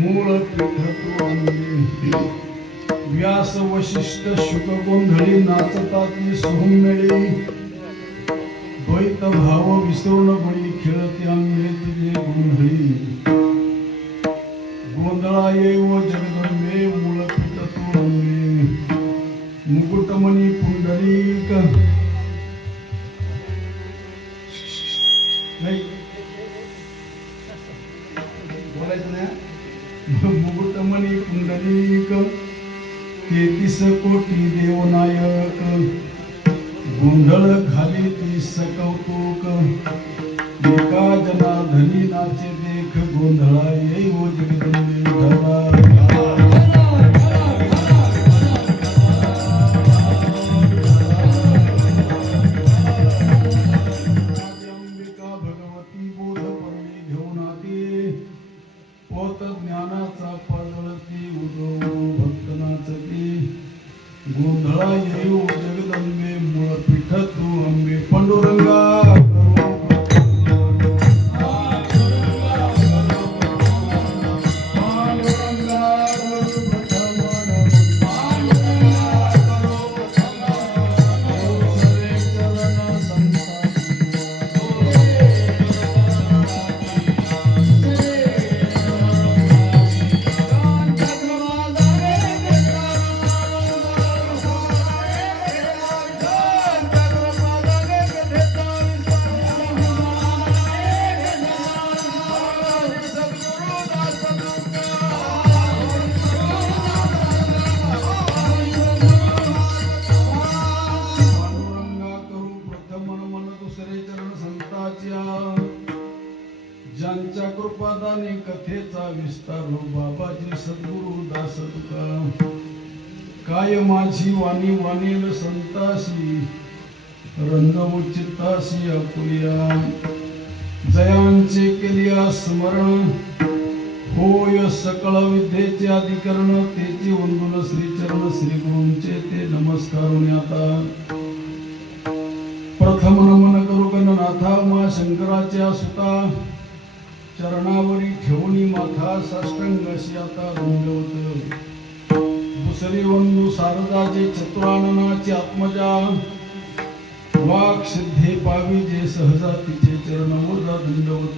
मूळ पीठ व्यास वशिष्ठ शुक गोंधळी नाचताती सोहमेळी द्वैत भाव विसरून बळी खेळते आंबे तुझे गोंधळी गोंधळा येव जगदंबे मूळ पीठ तू अंबे मुकुटमणी पुंडलिक नाही बोलायचं नाही मुकुटमणी पुंडलिक 33 कोटी देवनायक गोंधळ घाली तीस कौतुक एका जनार्दनी नाचे देख गोंधळा येऊ जगदंबे अंबिका भगवती बोध परळी घेऊन आली पोत ज्ञानाचा पडळती उदो भक्त नाचती गोंधळा येऊ जगदंबे मूळ पीठ तू अंबे पांडुरंगा ज्यांच्या कृपादाने कथेचा विस्तार बाबाजी सद्गुरु दास तुका काय माझी वाणी वाणेल संतासी रंगव चित्तासी आपुलिया जयांचे केलिया स्मरण होय सकळ विद्येचे अधिकरण तेचे वंदन श्रीचरण श्री गुरूंचे ते नमस्कारुणी आता प्रथम नमन करू गणनाथा मा शंकराच्या सुता चरणावरी ठेवणी माथा साष्टांगाशी आता दंडवत दुसरी वंदू शारदाचे चतुराननाचे आत्मजा वाक सिद्धे पावी जे सहजा तिचे चरण मोजा दंडवत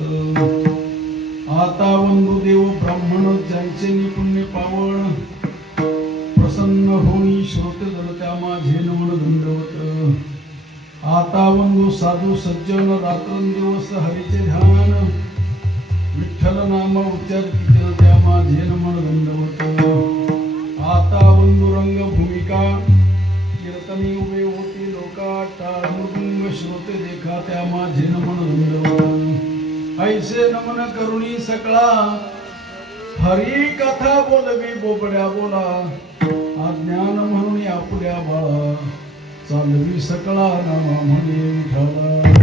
आता वंदू देव ब्राह्मण ज्यांचे निपुण्य पावण प्रसन्न होणी श्रोते जल त्या माझे नमन दंडवत आता वंदू साधू सज्जन रात्रंदिवस हरीचे ध्यान विठ्ठल नाम उच्चारित त्या माझे नमन दंडवत आता वंदुरंग भूमिका कीर्तनी उभे होती लोका टाळ मृदुंग श्रोते देखा त्या माझे नमन दंडवत ऐसे नमन करुणी सकळा हरी कथा बोलवी बोबड्या बोला अज्ञान म्हणून आपुल्या बाळा चालवी सकळा नामा म्हणे विठ्ठला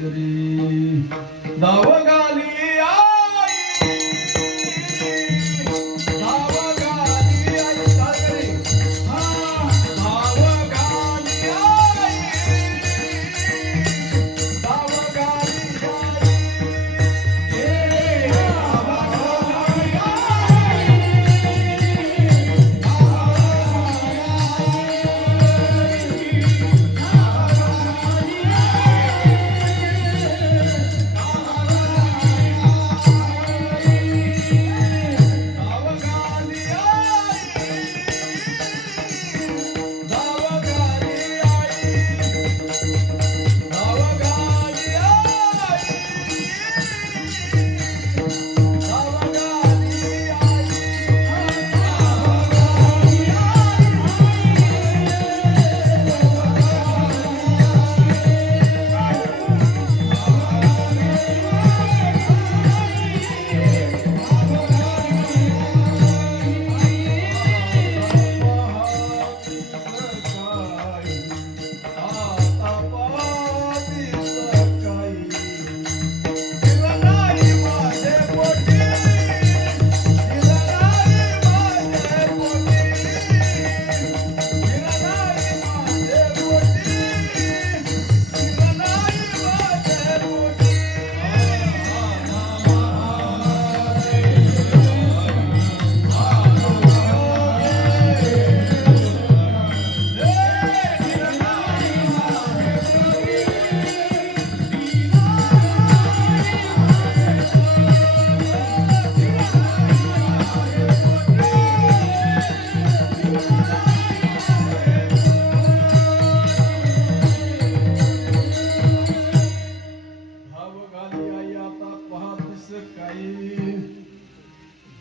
गोचरी धाव घाली आई धाव घाली आई सागरे धाव घाली आई धाव घाली आई धाव घाली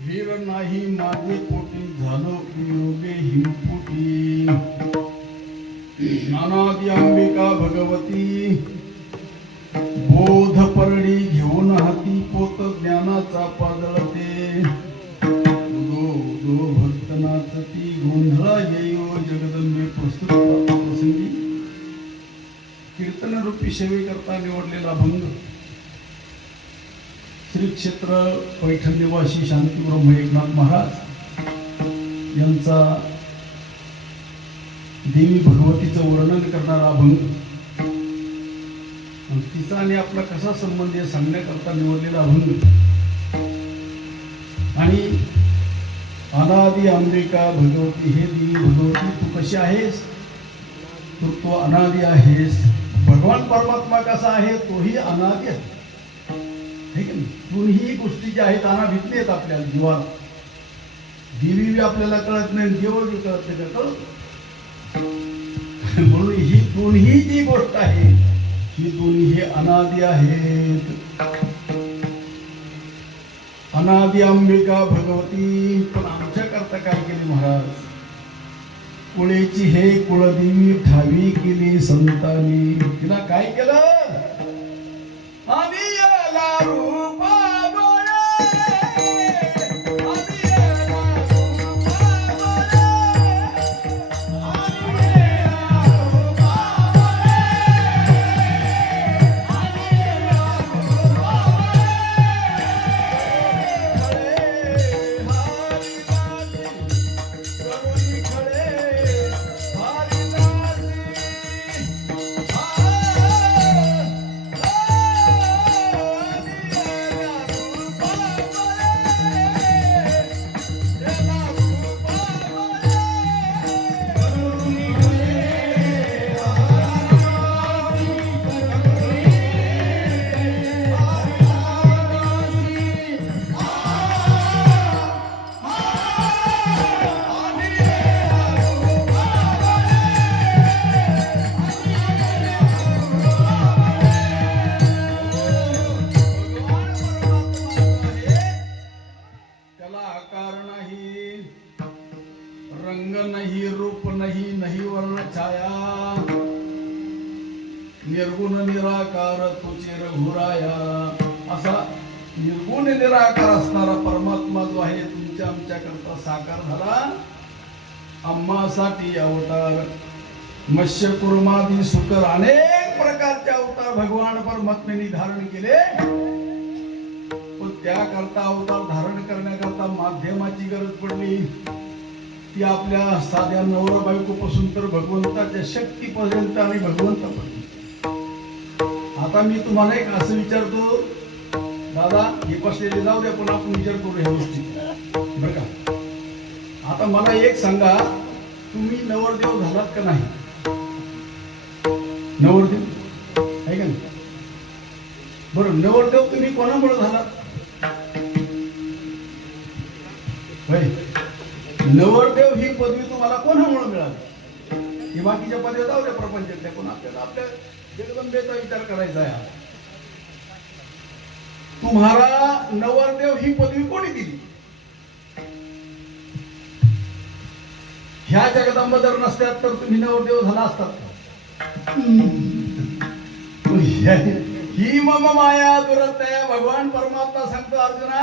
धीर नाही माझे पोटी झालो योगे हिमपुटी अनादि अंबिका भगवती बोध परडी घेऊन हाती पोत ज्ञानाचा पाजळते उदो उदो भक्तनाचती गोंधळा येयो जगदंबे प्रस्तुत प्रसंगी कीर्तन रूपी सेवे करता निवडलेला भंग श्री क्षेत्र पैठण निवासी शांती ब्रह्म एकनाथ महाराज यांचा देवी भगवतीचं वर्णन करणारा अभंग तिचा आणि आपला कसा संबंध आहे सांगण्याकरता निवडलेला अभंग आणि अनादि अंबिका भगवती हे देवी भगवती तू कशी आहेस तर तो अनादि आहेस भगवान परमात्मा कसा आहे तोही अनादि आहे दोन्ही गोष्टी ज्या आहेत अनाभित आहेत आपल्याला जीवाला देवी आपल्याला कळत नाही देव कळत नाही कळत म्हणून ही दोन्ही जी गोष्ट आहे ही दोन्ही हे अनादि आहेत अनादि अंबिका भगवती पण आमच्या करता काय केली महाराज कुळेची हे कुळदेवी ठावी केली संतांनी तिला काय केलं आम्ही रूपा निर्गुण निराकार तुझे रघुराया असा निर्गुण निराकार असणारा परमात्मा जो आहे तुमच्या आमच्या करता साकार झाला आम्हासाठी अवतार मत्स्य कुर्मादी सुकर अनेक प्रकारचे अवतार अवतार भगवान परमात्म्याने धारण केले, पण त्याकरता अवतार धारण करण्याकरता माध्यमाची गरज पडली. ती आपल्या साध्या नवरा बायकोपासून तर भगवंताच्या शक्तीपर्यंत आणि भगवंतापर्यंत. आता मी तुम्हाला एक असं विचारतो, दादा हे बसलेले जाऊ द्या, पण आपण विचार करू ह्या गोष्टी बरं का. आता मला एक सांगा, तुम्ही नवरदेव झालात का नाही? नवरदेव आहे का नाही? बरं, नवरदेव तुम्ही कोणामुळे झालात? नवरदेव ही पदवी तुम्हाला कोणामुळे मिळाली? ही बाकीच्या पदव्या जाऊ द्या प्रपंचातल्या, पण आपल्याला आपल्या जगदंबेचा विचार करायचा आहे. तुम्हाला नवरदेव ही पदवी कोणी दिली? ह्या जगदंबा जर नसत्यात तर तुम्ही नवरदेव झाला असतात. ही मम माया दुरत्या, भगवान परमात्मा सांगतो अर्जुना,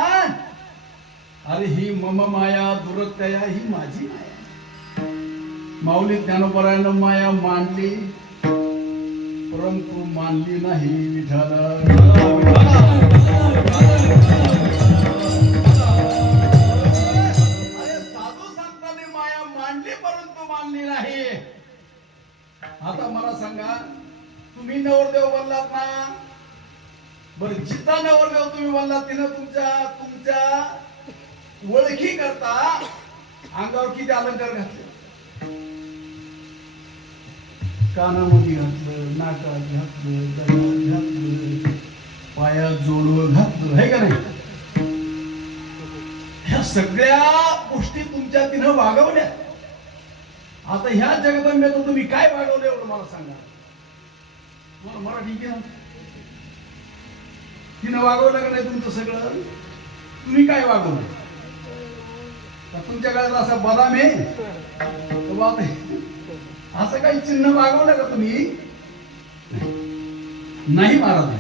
अरे ही मम माया दुरत्या, ही माझी माया. माऊली ज्ञानोबरायानं माया मांडली, परंतु मानली नाही विठाला. साधू संतांनी माया मांडली, परंतु मानली नाही. आता मला सांगा, तुम्ही नवरदेव बनलात ना? बरं, जिचा नवरदेव तुम्ही बनलात तिनं तुमच्या ओळखी करता अंगावर किती अलंकार घातले? कानामध्ये घातलं, नाकात घातलं, गळ्यात घातलं, पायात जोडवं घातलं, आहे का नाही? ह्या सगळ्या गोष्टी तुमच्या तिनं वागवल्या. आता ह्या जगदंबेचं तुम्ही काय वागवलं एवढं मला सांगा. मला मराठी की ना, तिनं वागवलं का नाही तुमचं सगळं? तुम्ही काय वागवलं? तुमच्या काळात असा बदाम आहे असं काही चिन्ह वागवलं का तुम्ही? नाही महाराज.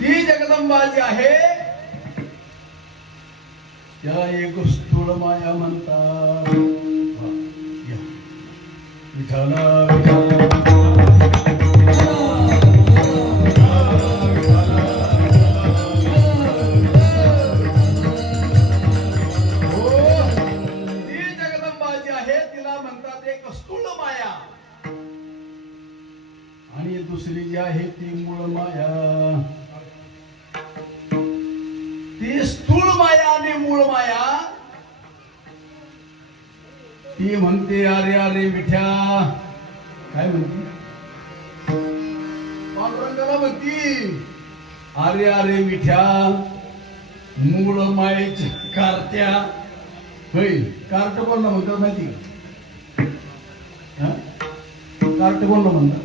ती जगदंबा जी आहे त्या एक स्थूळ माया म्हणतात. विठाला विठाला दुसरी जी आहे ती मूळ माया. ती स्थूल माया आणि मूळ माया ती म्हणते अरे अरे विठ्या. काय म्हणते? पांडुरंगाला म्हणती अरे अरे विठ्या, मूळ मायेची कारत्या. होय, कार्ट कोणला म्हणतात माहिती का? कार्ट कोणला म्हणतात?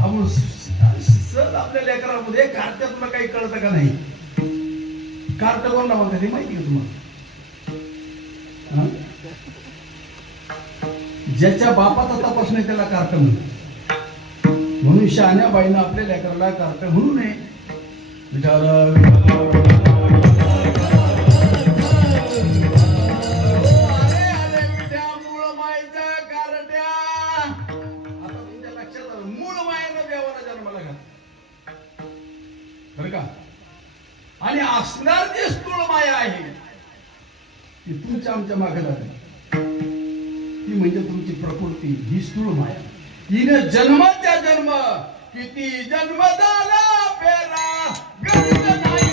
आपण सहज आपल्या लेकरामध्ये कार्ट्यातलं काही कळतं का नाही? कार्ट कोणला म्हणतात हे माहिती का तुम्हाला? ज्याच्या बापाचा तपास नाही त्याला कार्ट म्हणतात. म्हणून शहाण्या बाईनं आपल्या लेकराला कार्ट म्हणू नये. आणि असणार जी स्थूल माया आहे ती तुमच्या आमच्या मागे लागली. ती म्हणजे तुमची प्रकृती. ही स्थूल माया हिने जन्माच्या जन्म किती जन्म झाला पेरा गणित नाही.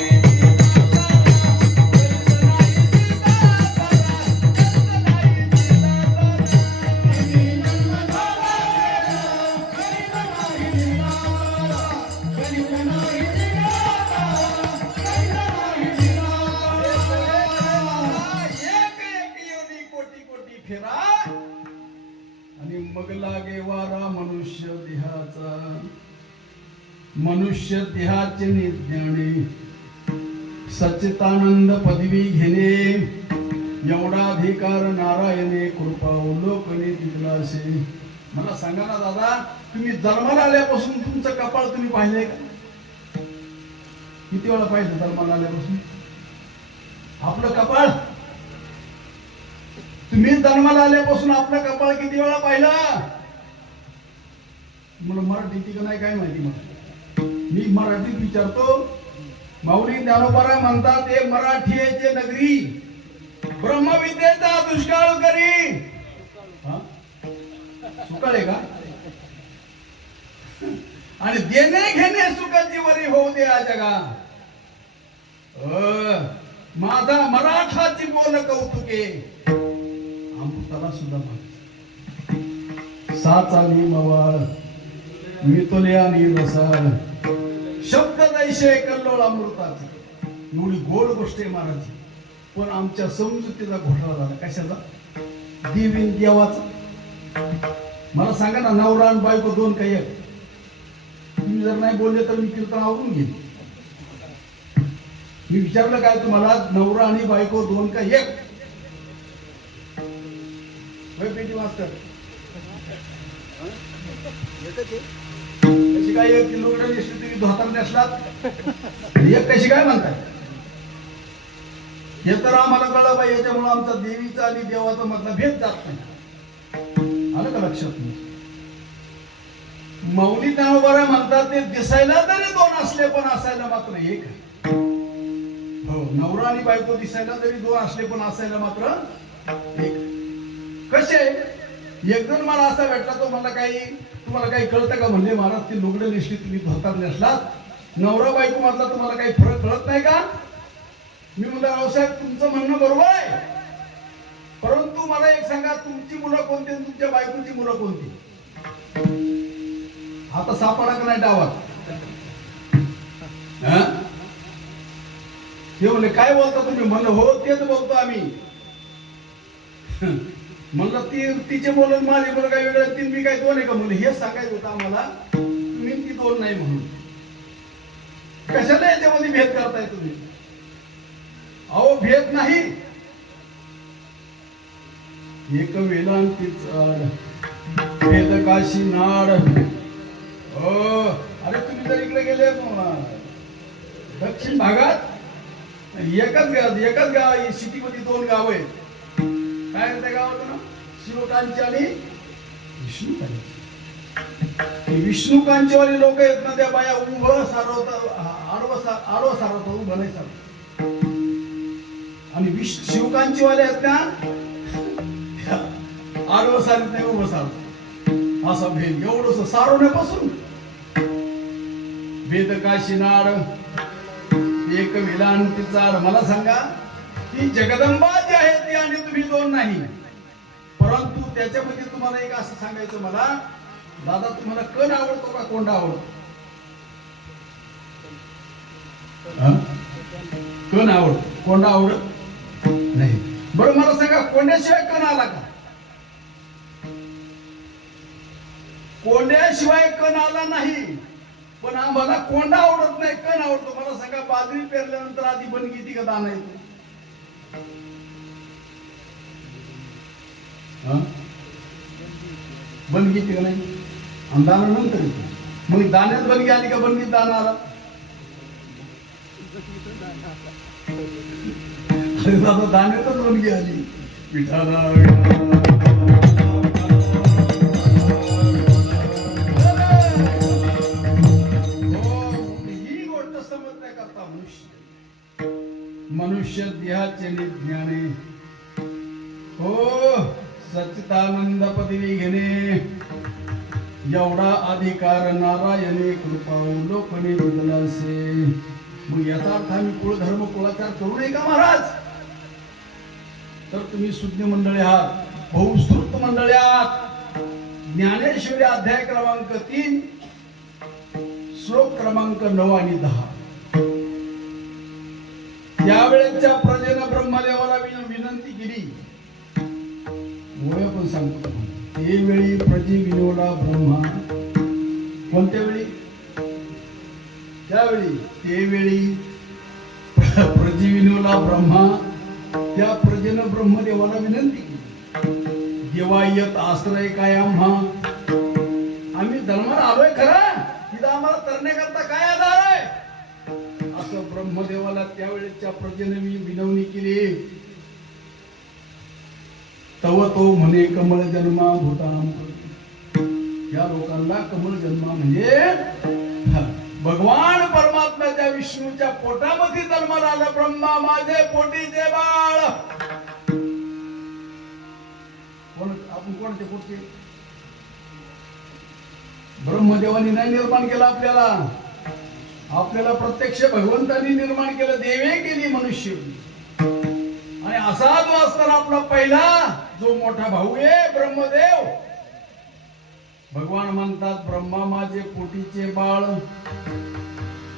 आणि मग लागे वारा मनुष्य देहाचा. मनुष्य देहाचे निज्ञाने सच्चितानंद पदवी घेणे एवढा अधिकार नारायणे कृपा अवलोकने दिला असे. मला सांगा ना दादा, तुम्ही जन्माला आल्यापासून तुमचं कपाळ तुम्ही पाहिलंय का? किती वेळा पाहिलं जन्माला आल्यापासून आपलं कपाळ? तुम्ही जन्माला आल्यापासून आपलं कपाळ किती वेळा पाहिलं? मला मराठी का नाही काय माहिती. मला मी मराठीत विचारतो. माऊली ज्ञानोबा म्हणतात हे मराठीचे नगरी ब्रह्मविद्येचा दुष्काळ करी. सुकाळ आहे का? आणि देणे घेणे सुखाची वरी होऊ दे या जगा. माझा मराठाची बोल कौतुके अमृताला सुद्धा साचाली मवाळ मितोले आणि रसाळ शब्द दैशे कल्लोळ अमृताची. एवढी गोड गोष्ट आहे महाराज. पण आमच्या समजुतीचा घोटाळा झाला. कशाचा? देवीन देवाचा. मला सांगा ना, नवरा आणि बायको दोन काही एक. तुम्ही जर नाही बोलले तर मी कीर्तन आवरून घेईन. मी विचारलं काय तुम्हाला, नवरा आणि बायको दोन का एक? पेटी मास्तर कशी काय एक किलोमीटर नेसली तुम्ही धोतर नेसलात एक कशी काय म्हणताय? हे तर आम्हाला कळलं पाहिजे. याच्यामुळे आमचा देवीचा आणि देवाचा मधला भेद जात नाही. आलं का लक्षात? मौली ज्ञानोबा म्हणतात ते दिसायला तरी दोन असले पण असायला मात्र एक. हो, नवरा आणि बायको दिसायला जरी दोन असले पण असायला मात्र एक. कसे? एक जण मला असा भेटला, तो मला काही तुम्हाला काही कळतं का म्हणले, महाराज ती लुगडं नेसली तुम्ही धोतर नेसलात, नवरा बायको मधला तुम्हाला काही फरक कळत नाही का? मी म्हणलं रावसाहेब तुमचं म्हणणं बरोबर आहे, परंतु मला एक सांगा, तुमची मुलं कोणती आणि तुमच्या बायकोची मुलं कोणती? आता सापडा का नाही डावात? ते म्हणले काय बोलता तुम्ही? म्हणलं हो तेच बोलतो आम्ही. म्हणलं तिचे बोलून माझे बोल काय वेगळं, तीन मी काय दोन आहे का? म्हणलं हेच सांगायचं होतं आम्हाला, तुम्ही ती दोन नाही म्हणून. कशाला याच्यामध्ये भेद करताय तुम्ही? अहो भेद नाही. एक वेलांतीच भेद काशी नाड. अरे तुम्ही जर इकडे गेले दक्षिण भागात, एकच गाव सिटी मध्ये दोन गाव आहेत. काय त्या गावाचं नाव? शिवकांची आणि विष्णुकांची. विष्णुकांचीवाली लोक आहेत ना, त्या बाया उभं सारवतात, आडवं सारवतात, उभं नाही सारवत. आणि शिवकांचीवाले आहेत ना, आडवं सारत नाही, उभं सारत. असा भेद एवढंच सारवण्यापासून भेद काशी नाड एक विलांती चाड. मला सांगा, ती जगदंबा जी आहे ती आणि तुम्ही दोन नाही. परंतु त्याच्यामध्ये तुम्हाला एक असं सांगायचं मला, दादा तुम्हाला कण आवडतो का कोंडा आवडतो? कण आवडतो, कोंडा आवडत नाही. बरं मला सांगा, कोंड्याशिवाय कण आला का? कोंड्याशिवाय कण आला नाही. पण आम्हाला कोंडा आवडत नाही, कण आवडतो. मला सांगा, बाजरी पेरल्यानंतर आधी बनगी ती का दाणा येतो? बनगी ती का नाही? आणि दाणा नंतर येतो. मग दाण्यात बनगी आली का बनगीत दाणा आला? दादा दाण्यातच बनगी आली. पिठाला मनुष्य देहाचे ज्ञाने हो सच्चिदानंद पदवी घेणे एवढा अधिकार नारायणे कृपा लोकने दिलासे. मग याचा अर्थ आम्ही कुळधर्म कुळाचार करू नये का महाराज? तर तुम्ही सुज्ञ मंडळी आहात, बहुश्रुत मंडळी आहात. ज्ञानेश्वरी अध्याय क्रमांक 3 श्लोक क्रमांक 9 आणि 10. त्यावेळेच्या प्रजेनं ब्रह्मदेवाला विनंती केली. ओळख पण सांगतो. ते वेळी प्रजे विनवला ब्रह्मा. कोणत्या वेळी? त्यावेळी ते वेळी प्रजे विनवला ब्रह्मा. त्या प्रजेनं ब्रह्मदेवाला विनंती केली, देवा येत आश्रय काय आम्हा? आम्ही धर्माला आलोय खरा, तिथं आम्हाला तरण्याकरता काय आधार आहे? असं ब्रह्मदेवाला त्यावेळेच्या प्रजेने मी विनवणी केली. तव तो म्हणे कमळ जन्मा भूताम. या लोकांना कमळ जन्मा म्हणजे भगवान परमात्म्याच्या विष्णूच्या पोटामध्ये जन्माला आलं. ब्रह्मा माझे पोटीचे बाळ. कोण आपण कोणते पोटचे? ब्रह्मदेवानी नाही निर्माण केलं आपल्याला. आपल्याला प्रत्यक्ष भगवंतांनी निर्माण केलं. देवे केली मनुष्य. आणि असा जो असताना आपला पहिला जो मोठा भाऊ आहे ब्रह्मदेव, भगवान म्हणतात ब्रह्मा माझे पोटीचे बाळ,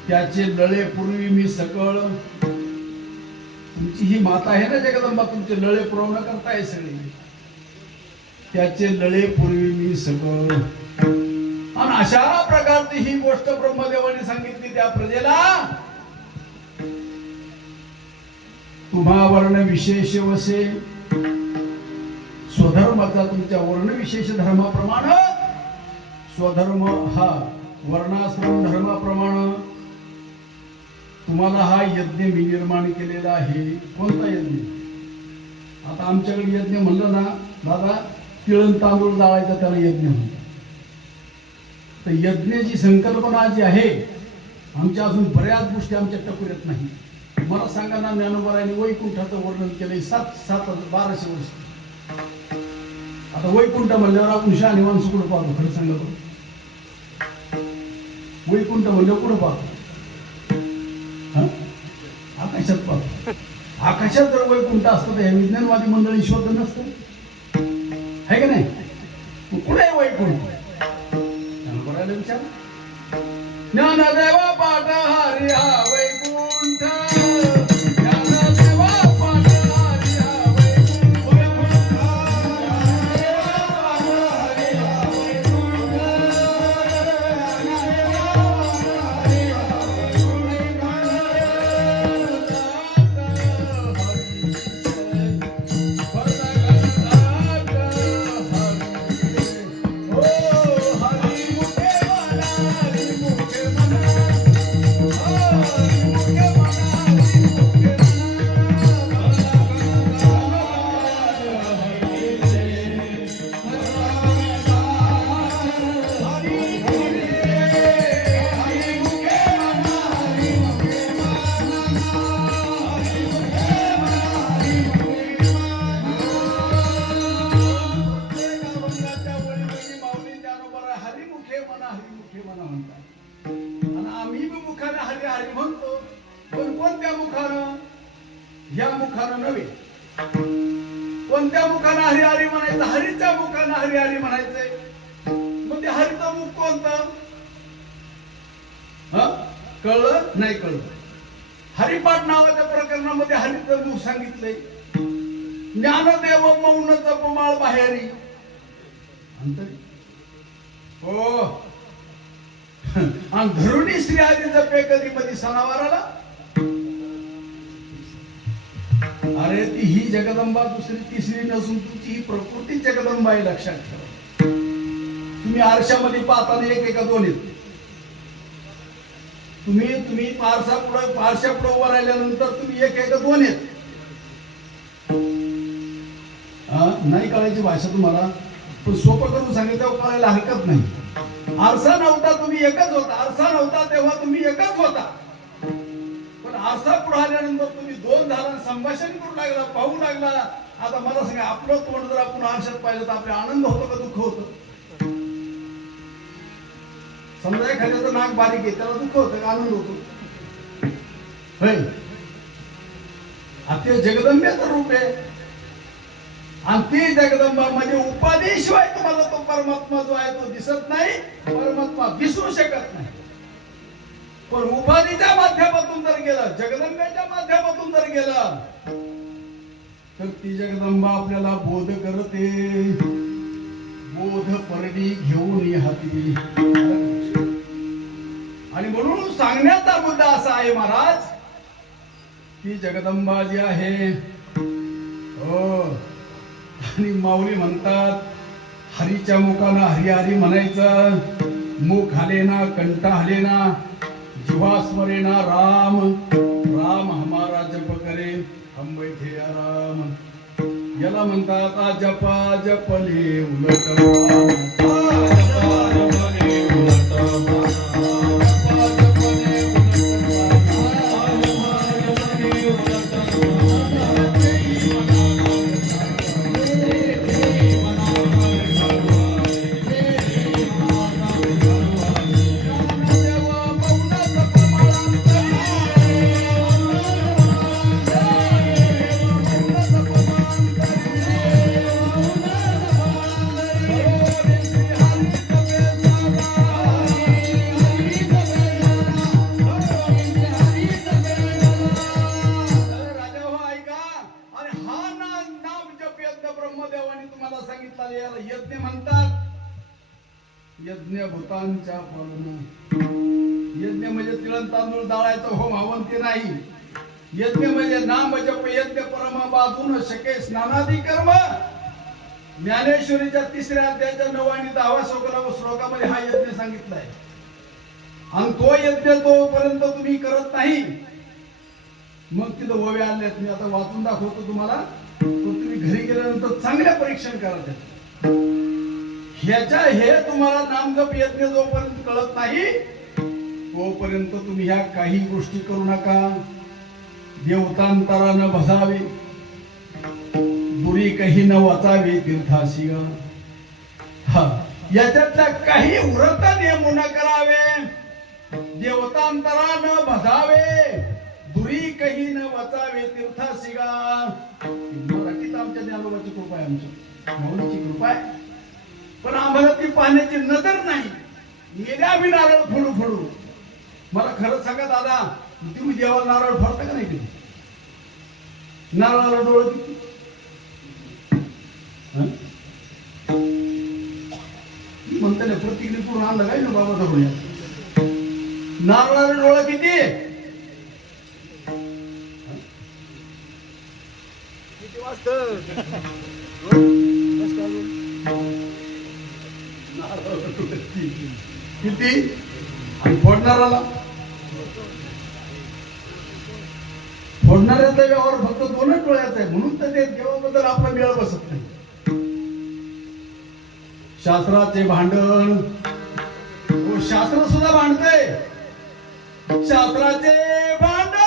त्याचे लळे पूर्वी मी सकळ. तुमची ही माता आहे ना जगदंबा, तुमचे लळे पुरवणं करताय सगळे. त्याचे लळे पूर्वी मी सकळ. आणि अशा प्रकारची ही गोष्ट ब्रह्मदेवाने सांगितली त्या प्रजेला. तुम्हा वर्ण विशेष वसे, स्वधर्माचा तुमच्या वर्ण विशेष धर्माप्रमाणे, स्वधर्म हा वर्णाश्रम धर्माप्रमाणे तुम्हाला हा यज्ञ मी निर्माण केलेला आहे. कोणता यज्ञ? आता आमच्याकडे यज्ञ म्हणलं ना दादा, तिळण तांदूळ जाळायचा त्याला यज्ञ म्हणतात. तर यज्ञाची संकल्पना जी आहे, आमच्या अजून बऱ्याच गोष्टी आमच्या टकूर येत नाही. मला सांगा ना, ज्ञानोबारांनी वैकुंठाचं वर्णन केलंय 1200 वर्ष. आता वैकुंठ म्हणल्यावर आपण शहाणी माणसं कुठं पाहतो? खरं सांगतो, वैकुंठ म्हणल्यावर कुठं पाहतो? आकाशात पाहतो. आकाशात जर वैकुंठ असतं तर हे विज्ञानवादी मंडळी शोध नसतं, आहे का नाही? कुठे आहे वैकुंठ? ज्ञानोबाराला विचार. ज्ञानदेवा पाठ हरी हा वैकुंठ. या मुखानं नव्हे. कोणत्या मुखानं हरी हरी म्हणायचं? हरीच्या मुखानं हरी हरी म्हणायचंय. मग ते हरीचं मुख कोणतं? कळलं नाही? कळलं. हरिपाठ नावाच्या प्रकरणामध्ये हरीचं मुख सांगितलंय. ज्ञानदेव मौन जपमाळ बाहेरी अंतरी. हो. आणि धरुणी श्री हरी जपे कधी मध्ये सणावाराला. अरे ती ही जगदंबा दुसरी तिसरी नसून तुमची ही प्रकृती जगदंबा आहे, लक्षात ठेवा. तुम्ही आरशामध्ये पाहताना एक एका दोन येत. तुम्ही पारशा पुढे उभा राहिल्यानंतर तुम्ही एक एका दोन येत. नाही कळायची भाषा तुम्हाला, पण सोपं करून सांगितलं कळायला हरकत नाही. आरसा नव्हता तुम्ही एकच होता. आरसा नव्हता तेव्हा तुम्ही एकच होता. पण आरसा पुढे आल्यानंतर तुम्ही दोन झाला, संभाषण करू लागला, पाहू लागला. आता मला सांगा, आपलं तोंड जर आपण आरशात पाहिलं तर आपले आनंद होतो का दुःख होतं? समजा एखाद्याचं नाक बारीक आहे, त्याला दुःख होतं का आनंद होतो? ते जगदंबेचं रूप आहे. आणि ती जगदंबा म्हणजे उपाधीशिवाय तुम्हाला तो परमात्मा जो आहे तो दिसत नाही. परमात्मा दिसू शकत नाही. पण उपाधीच्या माध्यमातून जर गेलं, जगदंबेच्या माध्यमातून जर गेलं, तर ती जगदंबा आपल्याला बोध करते. बोध परडी घेऊन हाती. आणि म्हणून सांगण्याचा मुद्दा असा आहे महाराज, की जगदंबा जी आहे, हो, आणि माऊली म्हणतात हरीच्या मुखानं हरी हरी म्हणायचं. मुख हलेना, कंठ हलेना, जिव्हा स्मरेना राम. राम हमारा जप करे, हम बैठे आराम. याला म्हणतात जपा जपले उलट. यज्ञ भूतांच्या पालन. यज्ञ म्हणजे तिळण तांदूळ दाळायचं होम हवन ते नाही. यज्ञ म्हणजे नाम जप यज्ञ परम बाजून शके स्नानादी कर्म. ज्ञानेश्वरीच्या 3ऱ्या अध्यायाच्या 9 आणि 10व्या श्लोकामध्ये हा यज्ञ सांगितलाय. आणि तो यज्ञ तोपर्यंत तुम्ही करत नाही, मग तिथं ओव्या आल्यात, मी आता वाचून दाखवतो तुम्हाला. तुम्ही घरी गेल्यानंतर चांगल्या परीक्षण करा. ह्याच्या हे तुम्हाला नामजप यज्ञ जोपर्यंत कळत नाही तोपर्यंत तुम्ही ह्या काही गोष्टी करू नका. देवतांतरानं भसावे, दुरी काही न वाचावे तीर्थाशी. याच्यातल्या काही व्रत नियम न करावे, देवतांतरानं भसावे, दुरी काही न वाचावे तीर्थाशी. मराठीत आमच्या ज्ञानोबाची कृपा आहे, आमच्या मौलीची कृपा आहे, पण आम्हाला ती पाहण्याची नजर नाही. गेल्या आम्ही नारळ फोडू फोडू. मला खरंच सांगा दादा, तुम्ही देवाला नारळ फोडता का नाही? नारळाला डोळं किती? म्हणता ना प्रतिक्रिया पूर्ण आणलं काय ना बाबा धरून. नारळाला डोळं किती? किती? आणि फोडणाऱ्याला, फोडणाऱ्याचा व्यवहार फक्त 2च डोळ्याचा आहे, म्हणून तर ते देवाबद्दल आपला मेळ बसत नाही. शास्त्राचे भांडण, शास्त्र सुद्धा भांडते. शास्त्राचे भांडण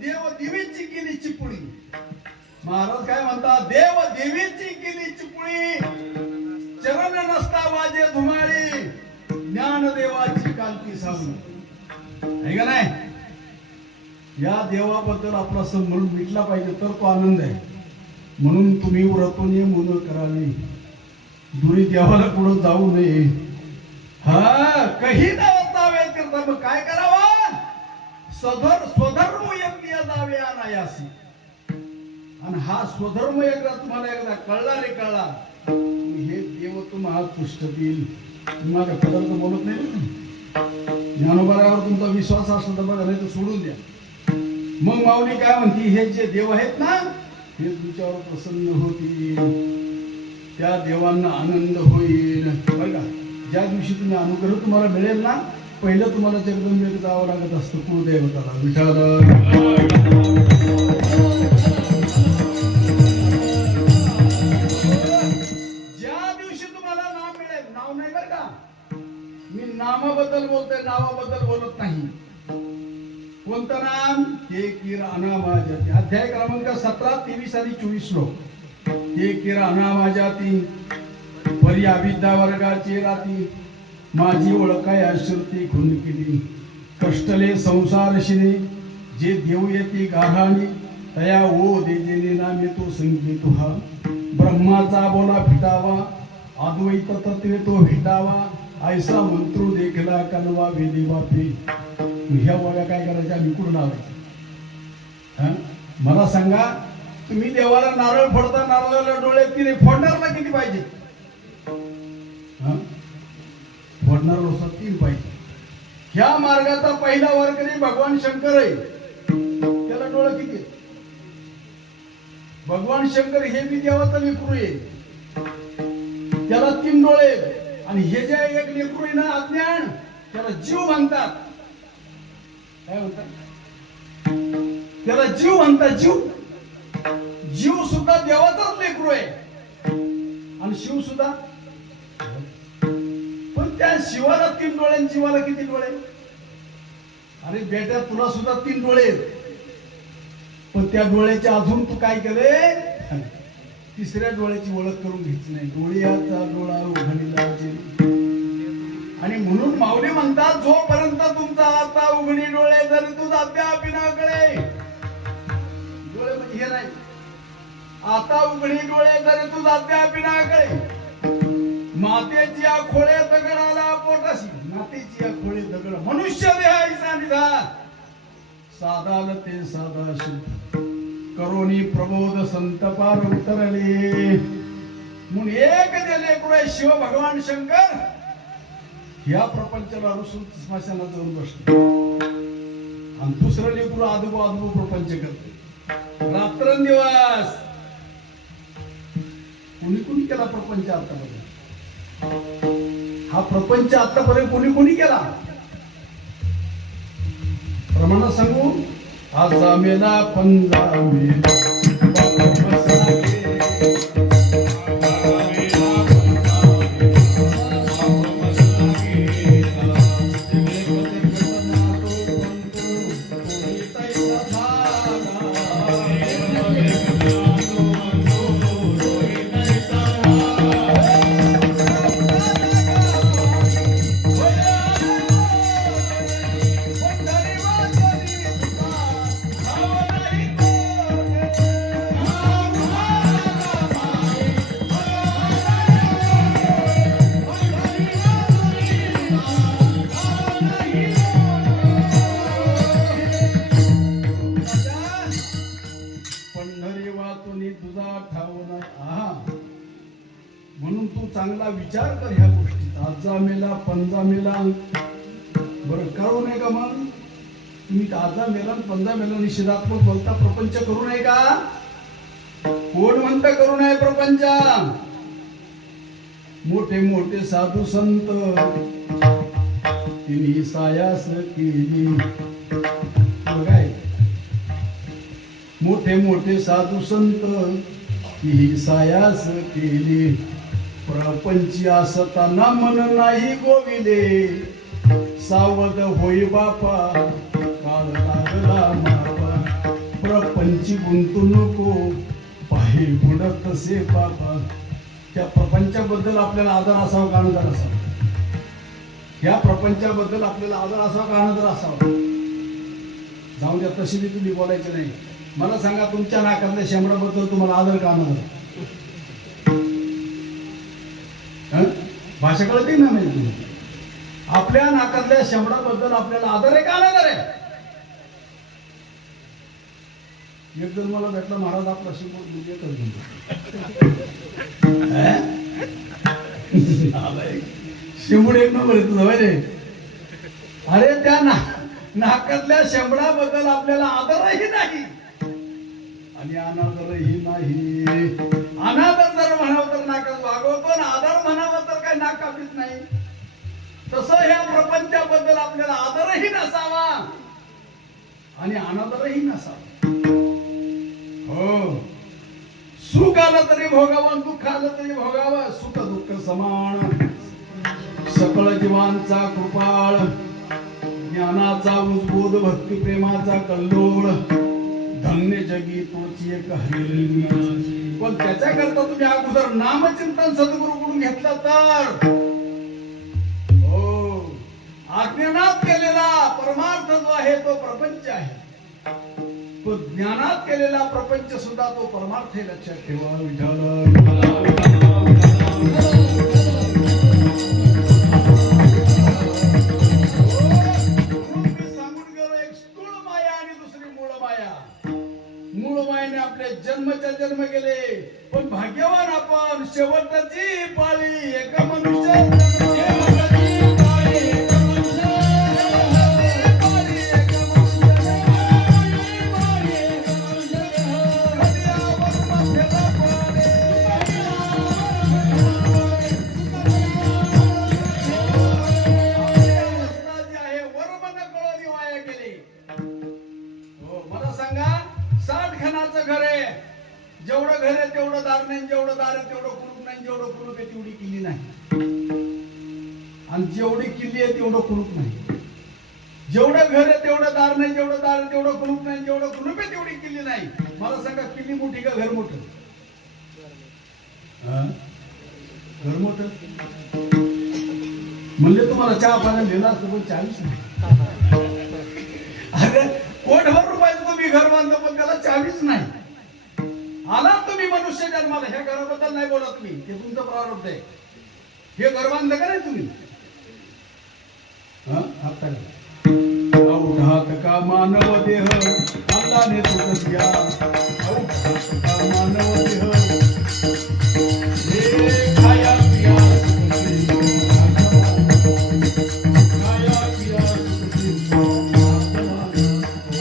देव देवीची केली चिपुळी. महाराज काय म्हणतात? देव देवीची केली चिपुळी, चरण नसता वाजे धुमाळी, ज्ञान देवाची कालती सावली. आहे का नाही? या देवाबद्दल आपला संबंध मिटला पाहिजे तर तो आनंद आहे. म्हणून तुम्ही व्रतोने मुलं करावी, दुरी देवाला पुढे जाऊ नये. काही नावावे करता मग काय करावं? स्वधर्म यज्ञ जावे अनायासी. आणि हा स्वधर्म यज्ञ तुम्हाला एकदा कळला रे कळला, हे देव तुम्हाला तुष्टतील. तुम्हाला पदार्थ बोलत नाही ना, ज्ञानोबावर तुमचा विश्वास असला तर बघा, नाही तर सोडून द्या. मग माऊली काय म्हणती? हे जे देव आहेत ना, हे तुमच्यावर प्रसन्न होतील, त्या देवांना आनंद होईल. बघा, ज्या दिवशी तुम्ही अनुग्रह तुम्हाला मिळेल ना, पहिलं तुम्हाला जगदंबेत जावं लागत असतं कुलदेवताला, विठाला. ज्या दिवशी तुम्हाला नाम मिळेल, नाव नाही बरं का, मी नामाबद्दल बोलतोय, नावाबद्दल बोलत नाही. कोणतं नाम? ते किर अनामाजाती. अध्याय क्रमांक 17, 23 आणि 24 श्लोक. ते किर अनामाजाती परी अविद्या वर्गाची राती, माझी ओळखाय श्रुती खून केली. कष्टले संसार शिने, जे देव येते गाढाणी, तया ओ देजेने नामे तो संकेत हा. ब्रह्माचा बोला फिटावा, अद्वैत तत्वे तो भेटावा, ऐसा मंत्रू देखला कनवा वेदी बापी. ह्या बोल्या काय करायच्या? मी कुठून आलाय? मला सांगा, तुम्ही देवाला नारळ फोडता, नारळाला डोळे तिने फोडणारला किती पाहिजे? फोडणार नुसार 3 पाहिजे. ह्या मार्गाचा पहिला वारकरी भगवान शंकर आहे, त्याला डोळे किती? भगवान शंकर हे बी देवाचा लेकरू आहे, त्याला 3 डोळे. आणि हे जे एक लेकरू आहे ना अज्ञान, त्याला जीव म्हणतात. काय म्हणतात? त्याला जीव म्हणतात. जीव, जीव सुद्धा देवाचाच लेकरू आहे, आणि शिव सुद्धा. पण त्या शिवाला 3 डोळे, जीवाला किती डोळे? अरे बेटा, तुला सुद्धा 3 डोळे, पण त्या डोळ्याचे अजून तू काय केले? तिसऱ्या डोळ्याची ओळख करून घेतली नाही. डोळ्याचा डोळा उघडीला आणि म्हणून माऊली म्हणतात जोपर्यंत तुमचा आता उघडी डोळे जरी तू अद्याप कळे डोळे म्हणजे हे नाही. आता उघडी डोळे जरी तू अद्याप कळे मातेची खोळे दगडाला पोटाशी मातेची खोळे दगड मनुष्य देहाचा निधान साधाल ते साधाशी करोनी प्रबोध संत पार उतरले म्हणून एक दिले कुळे शिव भगवान शंकर या प्रपंचाला रुसून स्मशानात जाऊन बसले आणि दुसरं लेकरू आदोबा आदोबा प्रपंच करते रात्रंदिवस. कोणी कोणी केला प्रपंच आतापर्यंत? हा प्रपंच आतापर्यंत कोणी कोणी केला प्रमाण सांगू. आज मेला पंजा मेला म्हणून तू चांगला विचार कर ह्या गोष्टीचा. आजा मेला पंजा मेला बरं करू नये का? मग तुम्ही आजा मेला पंजा मेला निषेधात्मक बोलता प्रपंच करू नये का? कोण म्हणत करू नये प्रपंच? मोठे मोठे साधू संत तिने सायास केली बघाय. मोठे मोठे साधू संत ही सायास केली प्रपंची असताना मन नाही गोविले सावध होई बापा काळ लागला मापा प्रपंची गुंतू नको पाहे बुडत तसे पापा. त्या प्रपंचाबद्दल आपल्याला आदर असावा का आनंद असावा? या प्रपंचाबद्दल आपल्याला आदर असावा का आनंद असावा? जाऊ द्या तशी मी तुम्ही बोलायचे नाही. मला सांगा तुमच्या नाकातल्या शेंबडाबद्दल तुम्हाला आदर का आनंद? भाषा कळते ना नाही? आपल्या नाकातल्या शेंबडाबद्दल आपल्याला आदर आहे का आनंद आहे? एक जण मला भेटला महाराज आपला शिंबूड एक नंबर येतो जवळ. अरे त्या नाकातल्या शेंबडाबद्दल आपल्याला आदरही नाही आणि अनादरही नाही. अनादर जर म्हणावं तर नाकात वागवतो ना आदर म्हणावं तर काय नाक कापीत नाही. तसं ह्या प्रपंचाबद्दल आपल्याला आदरही नसावा आणि अनादरही नसावा. हो सुख आलं तरी भोगावं दुःख आलं तरी भोगावं. सुख दुःख समान सकळ जीवांचा कृपाळ ज्ञानाचा उद्बोध भक्ती प्रेमाचा कल्लोळ धन्य जगी तोची एक हरिणी. पण त्याच्याकरता तुम्ही अगोदर नामचिंतन सद्गुरूकडून घेतलं तर हो अज्ञानात केलेला परमार्थ जो आहे तो प्रपंच आहे. तो ज्ञानात केलेला प्रपंच सुद्धा तो परमार्थ आहे. लक्षात ठेवा. विठ्ठल आपले जन्मच्या जन्म गेले पण भाग्यवान आपण शेवटची पाळी एका मनुष्य जेवढं घर आहे तेवढं दार नाही, जेवढं दार आहे तेवढं कुलूप नाही, जेवढं कुलूप आहे तेवढी किल्ली नाही, आणि जेवढी किल्ली आहे तेवढं कुलूप नाही. जेवढं घर आहे तेवढं दार नाही, जेवढं दार आहे तेवढं कुलूप नाही, जेवढं कुलूप आहे तेवढी किल्ली नाही. मला सांगा किल्ली मोठी का घर मोठं? हा? गरमत म्हणले तुम्हाला चहा पाण्याला दिला असतं पण चाळीस नाही. अरे कोटभर रुपयाचं तुम्ही घर बांधलं पण त्याला चावीच नाही. आला तुम्ही मनुष्य जन्माला, ह्या घराबद्दल नाही बोलत मी, ते तुमचं प्रारब्ध आहे. हे घर बांधलं का नाही तुम्ही? औढात का मानव देह अल्लाने तुझ द्या, औढात का मानव देह हे खाया पिया खाया पिया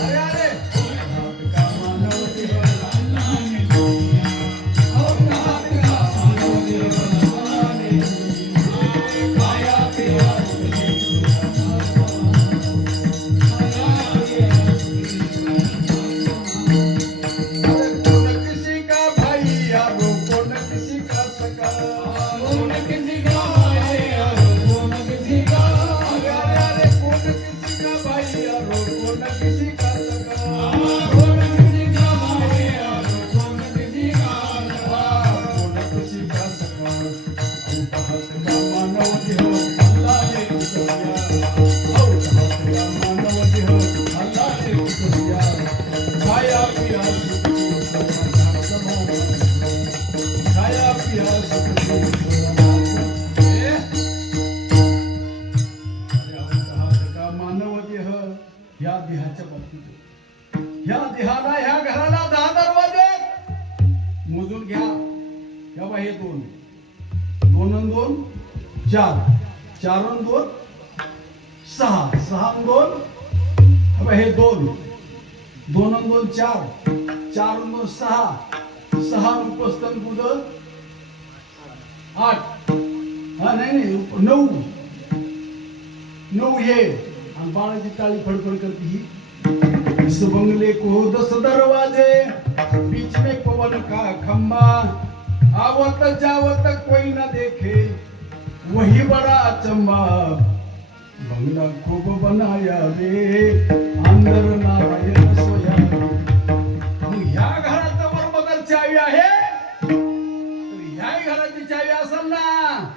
अरे अरे औढात का मानव देह अल्लाने तुझ द्या, औढात का मानव देह अल्लाने खाया पिया ह्या देहाच्या बाबतीत, ह्या देहाला, ह्या घराला 10 दरवाजे मोजून घ्या. ह्या बा हे 2 2 आणि 2 4 4 आणि 2 6 6 आणि 2 हे 2 2 आणि 2 4 4 आणि 2 6 6 आणि 5 पुढ 8 हा नाही 9 9 हे आणि बाळाची काळी फडफड करती ही. इस बंगले को 10 दरवाजे, बीच में पवन का खंबा, आवत जावत कोई न देखे वही बड़ा अचंबा, बंगला खूब बनाया रे अंदर नारायण सोया. ह्या घराचं बरोबर चावी आहे, ह्या घराची चावी असेल ना.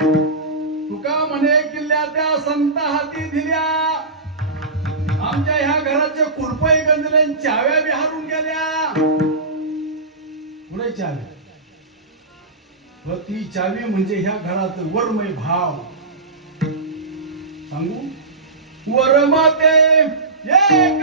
तुका म्हणे किल्ल्या त्या संत हाती दिल्या, आमच्या ह्या घराचे कुलपही गंजले, चाव्या बी हारून गेल्या. पुढे चावी, व ती चावी म्हणजे ह्या घराचं वरमय भाव. सांगू वरमाते एक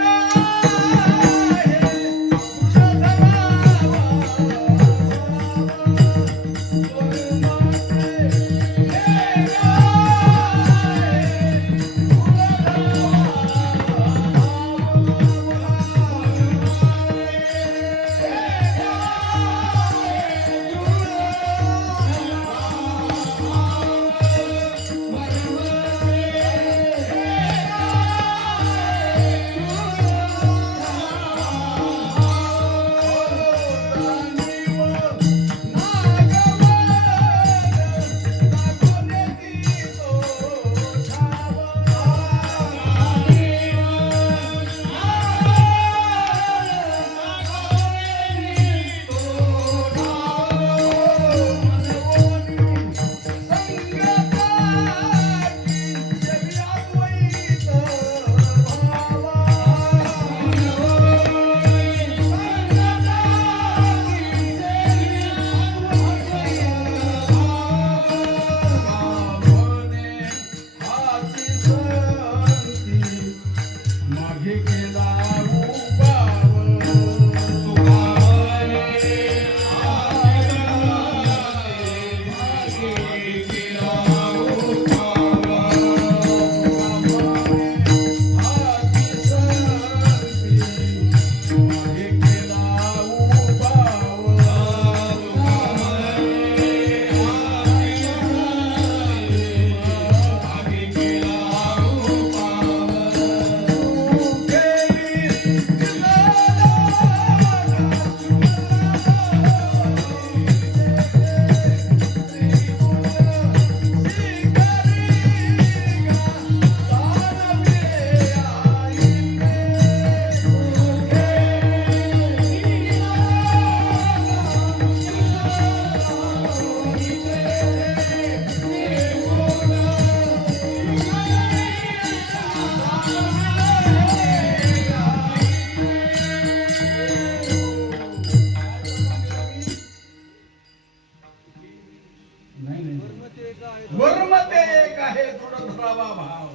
वर्मते एक आहे दृढ धरावा भाव.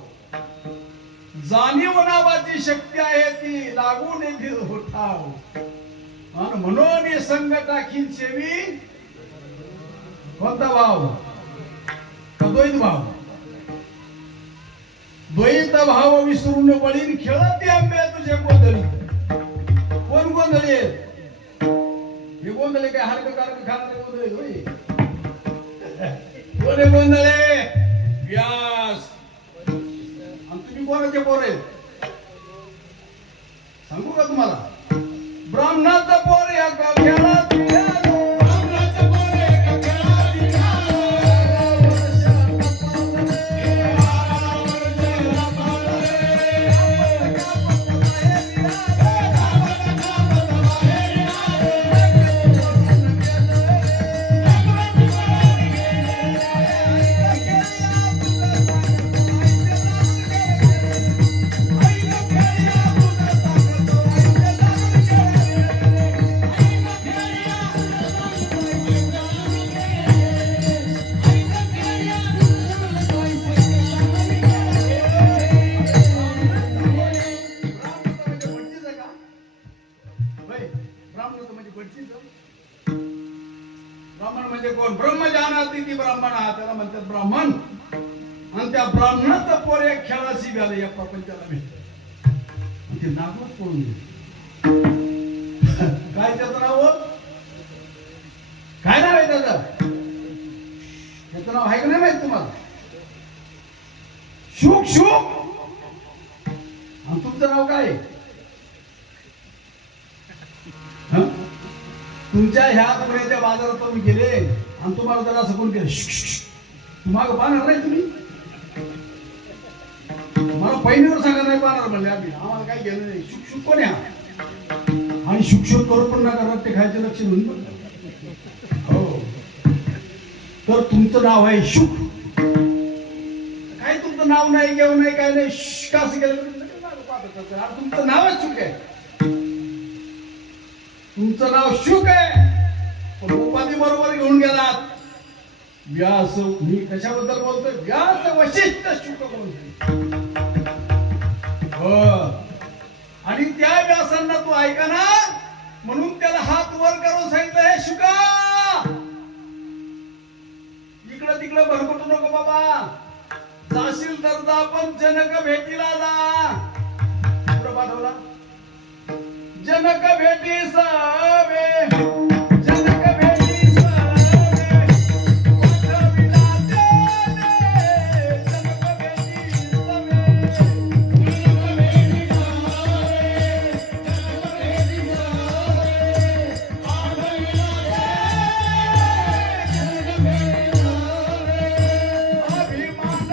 जाणीव नावाची शक्ती आहे ती लागून येतील होठाव. आणि म्हणून संग टाकीन सेवी कोणता भाव? द्वैत भाव. द्वैत भाव विसरून बळीन खेळते आंबे तुझे गोंधळी. कोण गोंधळी? हे गोंधळे काय हलक कारक खाणारे गोंधळे होय? कोण गोंधळे? व्यास. आणि तुम्ही कोणाचे पोर आहेत सांगू का तुम्हाला? ब्राह्मणाचा पोर या खेळात ब्राह्मण म्हणजे कोण? ब्रह्मजानाती ती ब्राह्मण हा त्याला म्हणतात ब्राह्मण. आणि त्या ब्राह्मणाचं पोर एक खेळाशी गेलं या प्रपंचाला भेटत. ते नावच पळून काय त्याचं नाव? काय नाव आहे त्याचं? त्याचं नाव आहे का नाही माहित तुम्हाला? शुक शुक. आणि तुमचं नाव काय आहे? तुमच्या ह्या पुण्याच्या बाजारात तुम्ही गेले आणि तुम्हाला जरा असं कोण केलं तुम्हाला पाहणार नाही तुम्ही? मला पहिलीवर सांगा नाही पाहणार म्हणले आम्ही. आम्हाला काय गेलं नाही. शुक कोण आहे? आणि शुक करू पण नका रट्टे खायचे लक्ष घेऊन. हो तर तुमचं नाव आहे शुक. काय तुमचं नाव नाही घेऊन नाही काय नाही कसं केलं तुमचं नावच शुक आहे. तुमचं नाव शुक आहे पण उपाधी बरोबर घेऊन गेलात व्यास. मी कशाबद्दल बोलतोय? व्यास वशिष्ठ शुक बोलतोय. आणि त्या व्यासांना तू ऐका ना म्हणून त्याला हात वर करून सांगितलं हे शुका इकडं तिकडं भरकटू नको बाबा. जाशील तर जा पण जनक भेटीला जा. कुठं पाठवला? जनक भेटी सावे जनक भेटी सावे पाठविला देवे जनक भेटी सावे जनक भेटी सावे जनक भेटी सावे पाठविला देवे जनक भेटी सावे अभिमान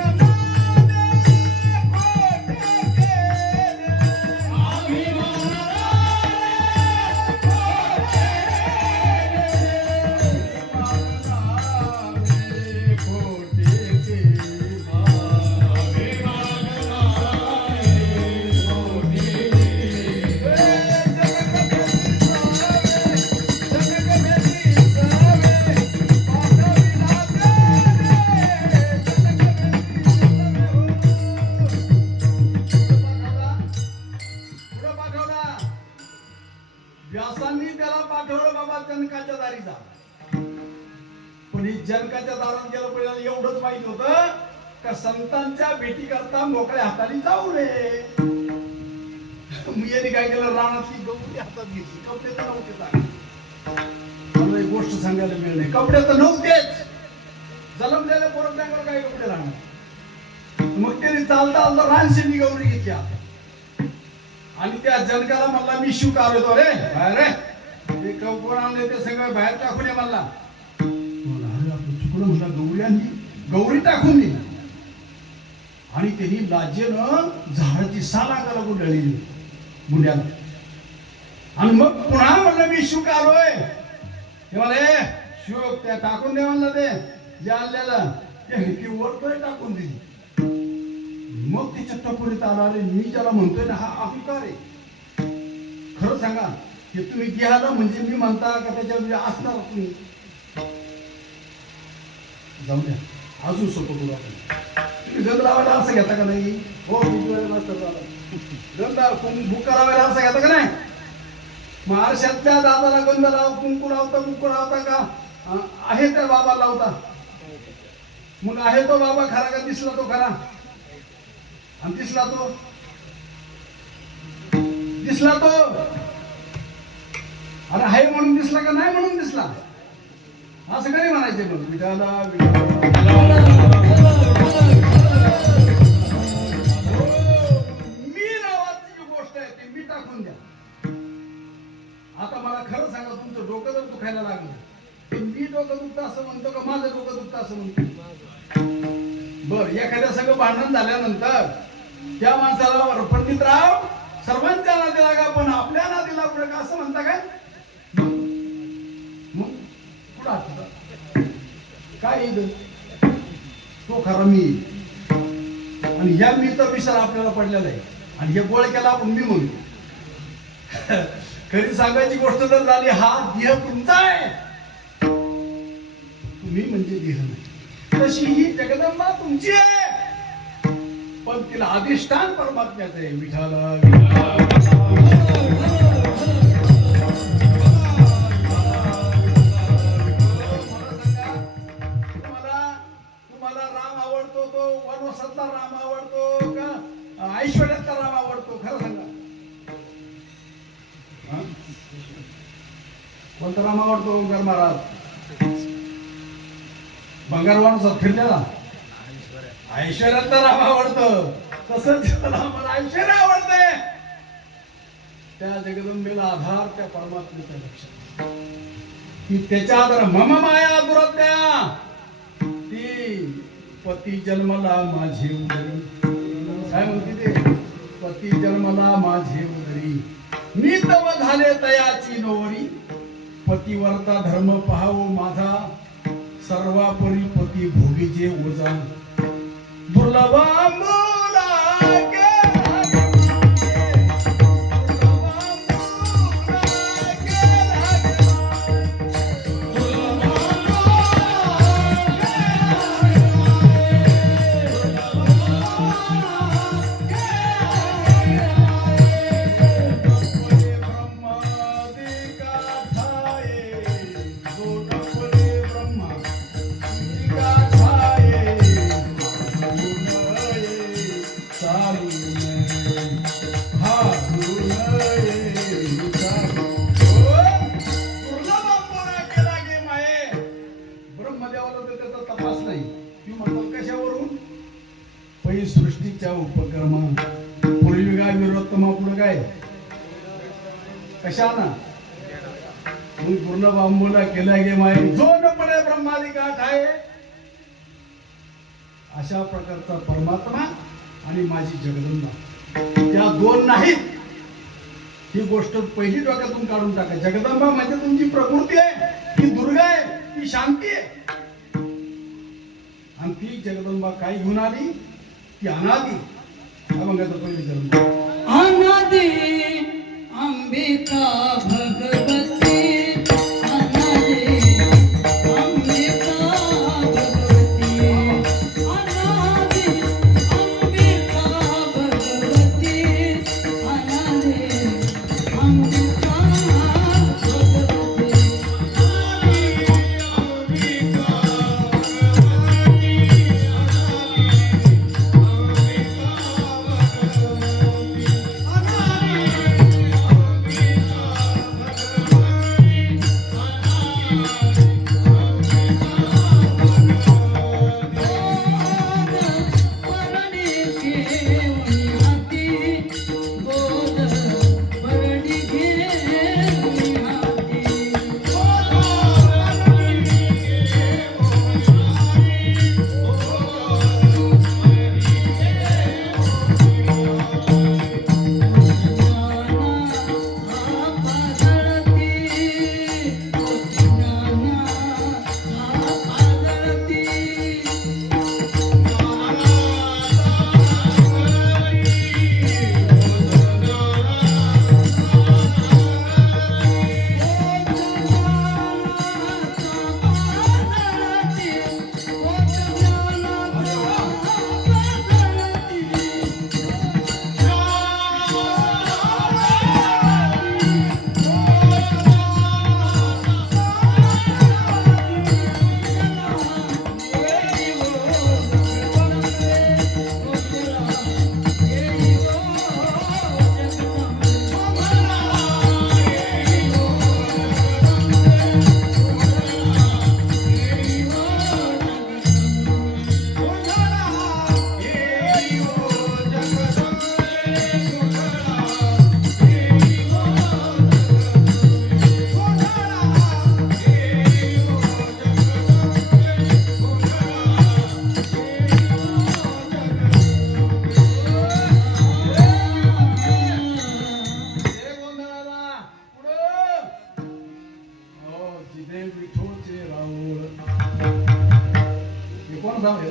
व्यासांनी त्याला पाठवलं बाबा जनकाच्या दारी जा. पण ही जनकाच्या दारात गेलं पहिल्यांदा एवढंच माहित होतं का संतांच्या भेटी करता मोकळ्या हाताने जाऊ नये. मुलांनी काय केलं? रानातली गवरी हातात घेतली. कपडे तर नव्हते. मला एक गोष्ट सांगायला मिळाली. कपडे तर नव्हतेच. जलमलेल्या पोरट्यांवर काय कपडे राहणार? मग त्याने चालता चालता रानशेंडी गौरी घेतली आणि त्या जनकाला म्हणला मी शुक आलो रे बाहेर रे. ते कोण आणले ते सगळं बाहेर टाकून ये म्हणला. चुकलं म्हटलं गौरी आणली. गौरी टाकून दिली आणि त्यांनी लाजेनं झाडाची सालागाला गुंडळली मुंड्याला. आणि मग पुन्हा म्हणलं मी शुक आलोय. ते म्हणले शुक त्या टाकून दे म्हणलं ते जे आणलेलं ते वरतोय टाकून दिली. मग त्याच्या टपोरीत आला रे मी ज्याला म्हणतोय ना हा अहंकार आहे. खरं सांगा हे तुम्ही घ्यायला म्हणजे मी म्हणता का त्याच्या असणार तुम्ही जाऊ द्या, अजून सोपं करू आपण. तुम्ही गंध लावायला असं घेता का नाही? हो, गंध बुक्का लावायला असं घेता का नाही? महाराष्ट्रातल्या दादाला गंध लाव, कुंकू लावता, कुंकू लावता का? आहे त्या बाबा लावता. मग आहे तो बाबा खरा का? दिसला तो खरा आणि दिसला तो अरे आहे म्हणून दिसला का नाही म्हणून दिसला असं काही म्हणायचे. मग विठाला मी नावाची जी गोष्ट आहे ती मी टाकून द्या. आता मला खरं सांगा, तुमचं डोकं जर दुखायला लागलं तर मी डोकं दुखतं असं म्हणतो का माझं डोकं दुखतं असं म्हणतो? बर, एखाद्या सगळं भांडण झाल्यानंतर त्या माणसाला पंडितराव सर्वांच्या नादी लागा पण आपल्या नादी लागू नका असं म्हणता काय? मग पुढं आठवतं काय येईल तो खरा मी, आणि ह्या मीचा विचार आपल्याला पडलेला आहे आणि हे गोळ केला आपण मी म्हणतो. खरी सांगायची गोष्ट जर झाली, हा देह तुमचा आहे, तुम्ही म्हणजे देह नाही. तशी ही जगदंबा तुमची आहे, पण तिला अधिष्ठान परमात्म्याचं आहे. विठाला तुम्हाला राम आवडतो, तो वनवासातला राम आवडतो का ऐश्वर्यातला राम आवडतो? खरं सांगा, कोणता राम आवडतो? ओंकार महाराज भंगारवानुसार फिरलेला ऐश्वर्यातला राम आवडतं. तसंच मला ऐश्वर्य आवडतंय. त्या जगदंबेला आधार त्या परमात्मेच्या लक्षात की त्याच्या आधार मम माया दुरात्या ती पती जन्मला माझे उदरी. काय म्हणते ते? पती जन्मला माझे उदरी, मी तव झाले तयाची नोवरी. पतिवर्ता धर्म पाहावो माझा, सर्वापरी पती भोगीचे ओझा. दुर्लभ मुला सृष्टीच्या उपक्रमा पूर्वी काय विरोत्तमा पुढे काय कशा ना पूर्ण बांबूला केला गे माये जो न पडे ब्रह्मादि काठ आहे. अशा प्रकारचा परमात्मा आणि माझी जगदंबा त्या दोन नाहीत. ही गोष्ट पहिली डोक्यातून काढून टाका. जगदंबा म्हणजे तुमची प्रकृती आहे, ती दुर्गा आहे, ती शांती आहे. आणि ती जगदंबा काय घेऊन आली? ती अनादी. अभंगाचं पहिली जन्म अनादी अंबिका भगवती. अनादी अंबिका भगवती. अनादी अंबिका भगवती. अनादी अंबिका भगवती.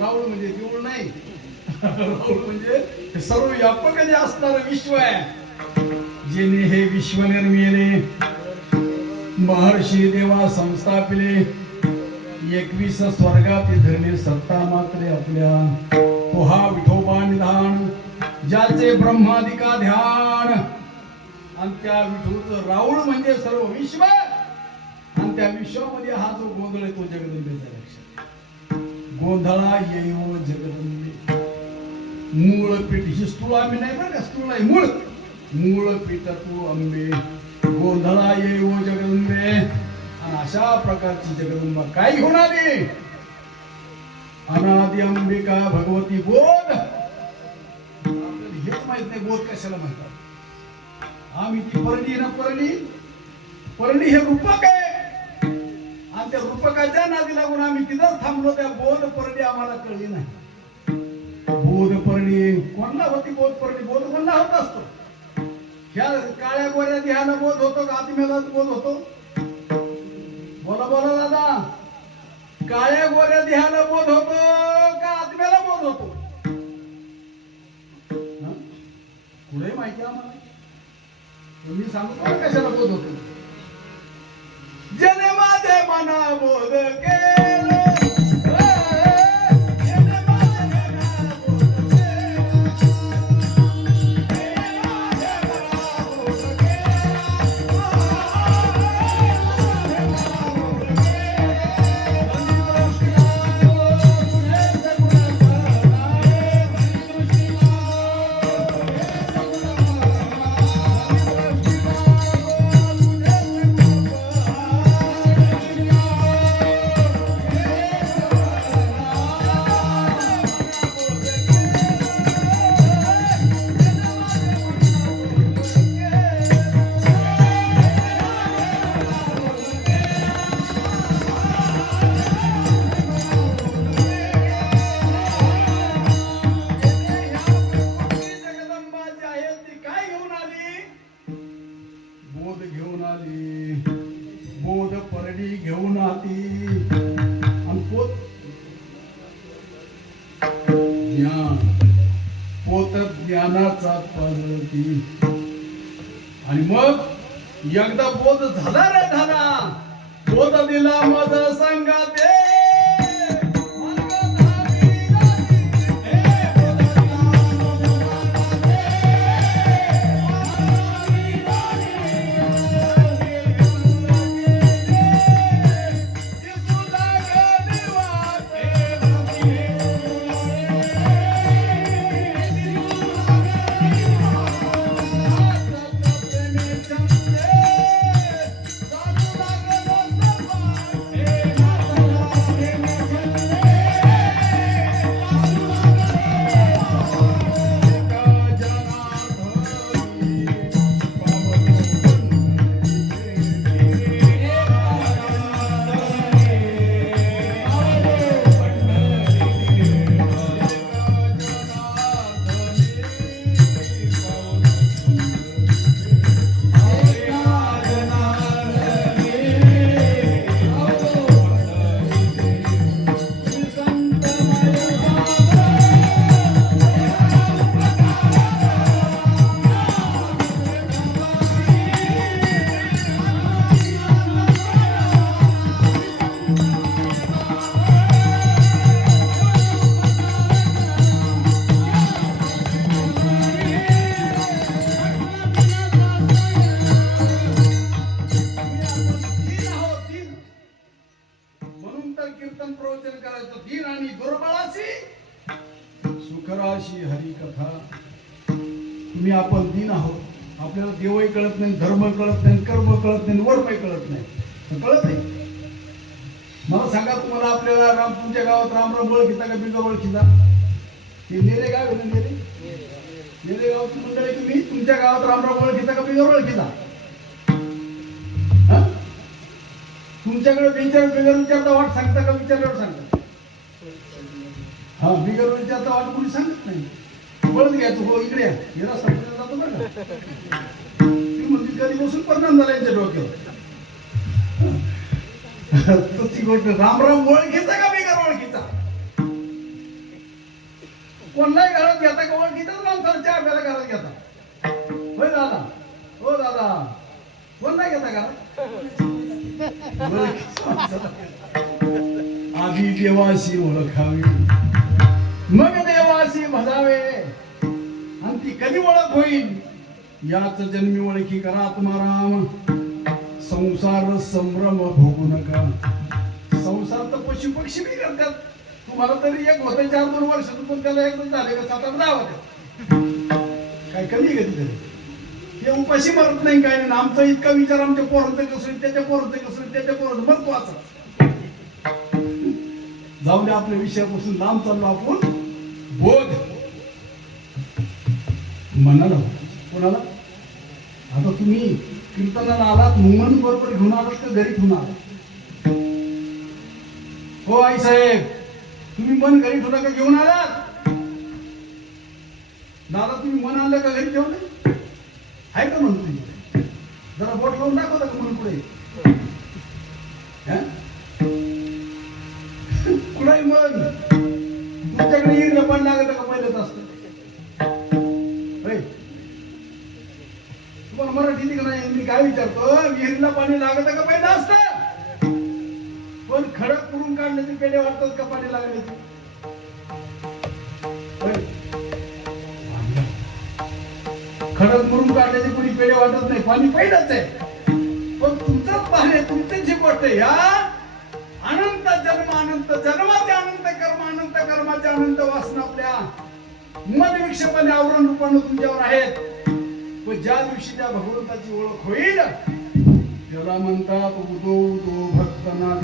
रावळ म्हणजे देऊळ नाही. रावळ म्हणजे हे सर्व व्यापक जे असणारं विश्व आहे. जेणे हे विश्व निर्मिले महर्षी देवा संस्थापिले 21 स्वर्गात धरणे सत्ता मात्रे आपल्या. पोहा विठोबा निधान ज्याचे ब्रह्मादिका ध्यान. आणि त्या विठूचं राऊळ म्हणजे सर्व विश्व. आणि त्या विश्वामध्ये हा जो गोंधळ आहे तो जगदंबेचा लक्षात. गोंधळा येऊ जगदंबे मूळ पीठ. ही स्थूळ आम्ही नाही बरं का, स्थूळ आहे मूळ. मूळ पीठ तू अंबे गोंधळा येऊ जगदंबे. आणि अशा प्रकारची जगदंबा काय घेऊन आली. अनादि अंबिका भगवती बोध. आपल्याला हेच माहित नाही बोध कशाला म्हणतात. आम्ही ती परणी ना परणी. परणी हे रूपक आहे. आणि त्या रूपकाच्या नादी लागून आम्ही तिथंच थांबलो. त्या बोध परणी आम्हाला कळली नाही. बोध परणी कोणला होती. बोध परणी बोध कोणला होत असतो. ह्या काळ्या गोऱ्या ध्याला बोध होतो का आत्म्याला बोध होतो. बोला बोला दादा. काळ्या गोऱ्या ध्याला बोध होतो का आत्म्याला बोध होतो. पुढे माहिती आम्हाला. तुम्ही सांगतो कशाला बोध होतो. जने माझे मना बोध केलं. ज्ञानाचा पाजळती. आणि मग एकदा बोध झाला रे झाला. बोध दिला माझा संगाते. तुम्ही आपण दीन आहोत. आपल्याला देवही कळत नाही, धर्म कळत नाही, कर्म कळत नाही, वर्मही कळत नाही. कळत नाही. मला सांगा तुम्हाला आपल्याला तुमच्या गावात रामराम ओळखीता का बिगर ओळखीता. ते नेरे गाव आहे ना. नेरे गावची मंडळी तुम्ही तुमच्या गावात रामराम ओळखीता का बिगर ओळखीता. तुमच्याकडे बिगर विचारता वाट सांगता का विचारल्यावर सांगता. हा बिगर विचारता वाट कोणी सांगत नाही. बळत घ्यायचं. हो इकडे या समजून जातो बरं का. ती म्हणजे कधी बसून परिणाम झाला यांच्या डोक्यावर. ती गोष्ट रामराम ओळखीचा का बिगर ओळखीचा. कोणलाही घरात घेता का ओळखीतच माणसाला चहा प्यायला घरात घेता. होय दादा, हो दादा, कोण नाही घेता घरात? ओळखीच्या माणसाला घेता. आधी देवाशी ओळखावी, मग देवाशी भजावे, आणि ती कधी ओळख होईल? याच जन्मी ओळखी करा आत्माराम. संसार संभ्रम भोगू नका. संसार तर पशु पक्षी बी करतात. तुम्हाला तरी एक होतं 4-2 वर्ष, पण त्याला एकदम झाले का 7-8 10 होते. काय कमी घेते तरी ते उपाशी मरत नाही काय नाही. आमचा इतका विचार आमच्या पोरांचं कसं, त्याच्या पोरांचं कसं, त्याच्या पोरांचं महत्वाचं. जाऊ दे, आपल्या विषयापासून लांब चाललो आपण. बोध मनाला, कोणाला? आता तुम्ही कीर्तनाला आलात, मन बरोबर घेऊन आलात का घरी ठेवून आलात? हो आई साहेब, तुम्ही मन घरी ठेवला का घेऊन आलात? दादा, तुम्ही मन आणलं का घरी ठेवलं? आहे का मन तुम्ही? जरा बोट लावून दाखवता का मन पुढे? कुठे मन? तुमच्याकडे हिरला पण लागत का पहिलंच असतं? तुम्हाला मराठी येते का नाही? मी काय विचारतो, विहिरीला पाणी लागत का पहिलं असतं? पण खडक पुरून काढण्याचे पेढे वाटतात का पाणी लागण्याचे? खडक पुरून काढण्याचे कोणी पेढे वाटत नाही, पाणी पहिलंच आहे. पण तुमचंच पाणी, तुमचीच ही गोष्ट आहे. या अनंत जन्म, अनंत जन्माचे अनंत कर्म, अनंत कर्माचे अनंत वासना आपल्या मन विक्षेपाने आवरण रूपाने तुमच्यावर आहेत. पण ज्या दिवशी त्या भगवंताची ओळख होईल, त्याला म्हणतात उदो उदो भक्तना.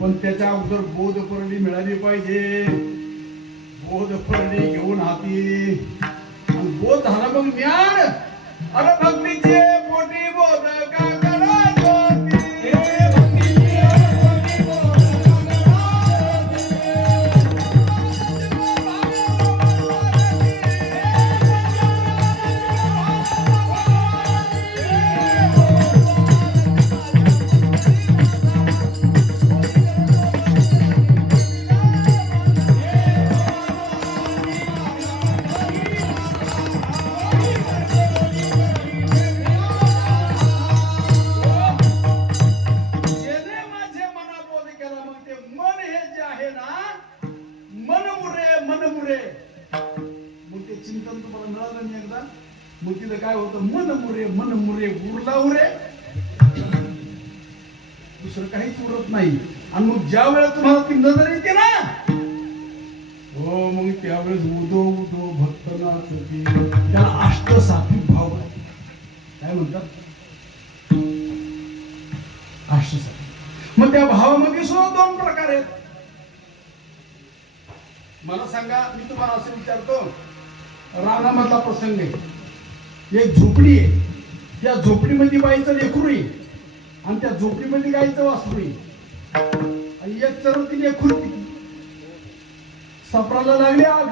पण त्याच्या अगोदर बोध परडी मिळाली पाहिजे. बोध परडी घेऊन हाती, आणि बोध झाला मग ज्ञान. अरे भक्तीचे पोटी बोध का करा ज्योती. मुतीला काय होतं? मन मुरे, मन मुरे, उरला उरे, दुसरं काहीच उरत नाही. आणि मग ज्या वेळेला तुम्हाला ती नजर येते ना, हो, मग त्यावेळेस उदो उदो भक्तनाथ, त्याला अष्टसात्विक भाव आहे. काय म्हणतात? अष्टसात्विक. मग त्या भावामध्ये सुद्धा 2 प्रकार आहेत. मला सांगा, मी तुम्हाला असं विचारतो, रानामधला प्रसंग आहे. एक झोपडी आहे, त्या झोपडीमध्ये बाईचं लेकरू आहे, आणि त्या झोपडीमध्ये गाईचं वासरू आहे. आणि एक चरवती लेकरू, सापडायला लागली आग.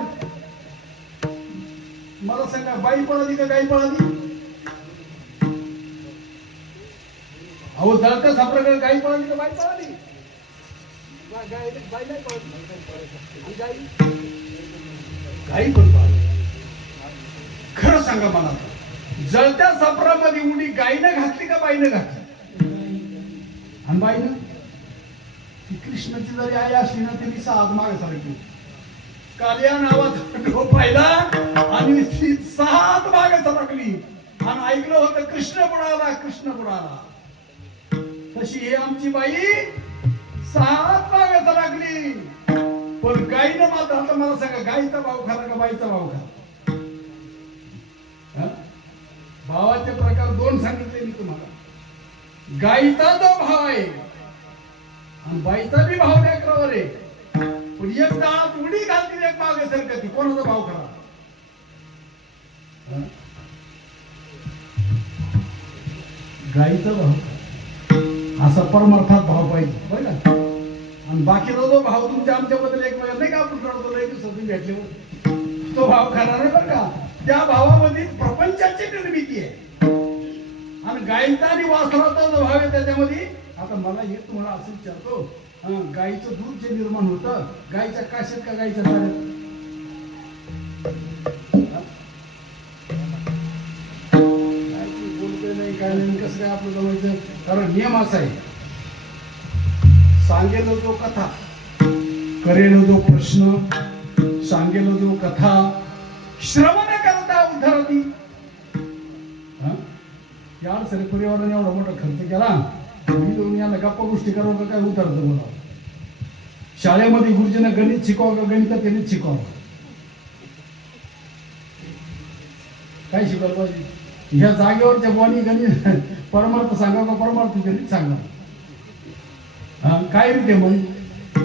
मला सांगा, बाई पळाली का गाई पळाली? अहो, जळत्या सापडा गाई पळाली का बाई पळाली? बाई नाही पळाली, गाई पण पळाली. खरं सांगा मला, जळत्या सापरामध्ये उडी गायीनं घातली का बाईनं घातली? आणि बाईनं, ती कृष्णाची जरी आई असली ना तरी 6 मागासारखी. कालिया नावाचा ढोप पाहिला आणि ती 6 मागे सरकली, आणि ऐकलं होतं कृष्ण बुडाला, कृष्ण बुडाला. तशी ही आमची बाई 6 मागे सरकली. पण गायीनं मात्र, आता मला सांगा, गायीचा भाव खरा का बाईचा भाव खरा? भावाचे प्रकार 2 सांगितले मी तुम्हाला. गाईचा जो भाव आहे आणि बाईचा बी भाव लेकरावर आहे. पण एक जाळात उडी घालतील, एक मागे सरकती. कोणाचा भाव खरा? गाईचा भाव असा परमार्थात भाव पाहिजे, बरं का? आणि बाकीचा जो भाव तुमच्या आमच्याबद्दल एक वेळा नाही का आपण रडतो, लय दिवसातून भेटल्यावर, तो भाव खरा नाही, बरं का? त्या भावामध्ये प्रपंचाची निर्मिती आहे. आणि गायीचा आणि वासराचा जो भाव आहे त्याच्यामध्ये. आता मला हे तुम्हाला असं विचारतो, गायीचं दूध जे निर्माण होतं, गायीच्या काशेत का गायीच्या साड्यात? काय ती बोलते नाही काय नाही कसं काय आपलं जमायचं कारण नियम असा आहे सांगेल जो कथा करेल जो प्रश्न सांगेल जो कथा श्रवण करता उद्धरती या सर पर्यावरण एवढा मोठा खर्च केला मी दोन यांना गप्पा गोष्टी करावं का काय उतरतं बोलावं शाळेमध्ये गुरुजींना गणित शिकवा का गणितात गणित शिकवा काय शिकवलं पाहिजे ह्या जागेवरच्या बुवानी गणित परमार्थ सांगा का परमार्थ गणित सांगा हा काय रीते म्हणजे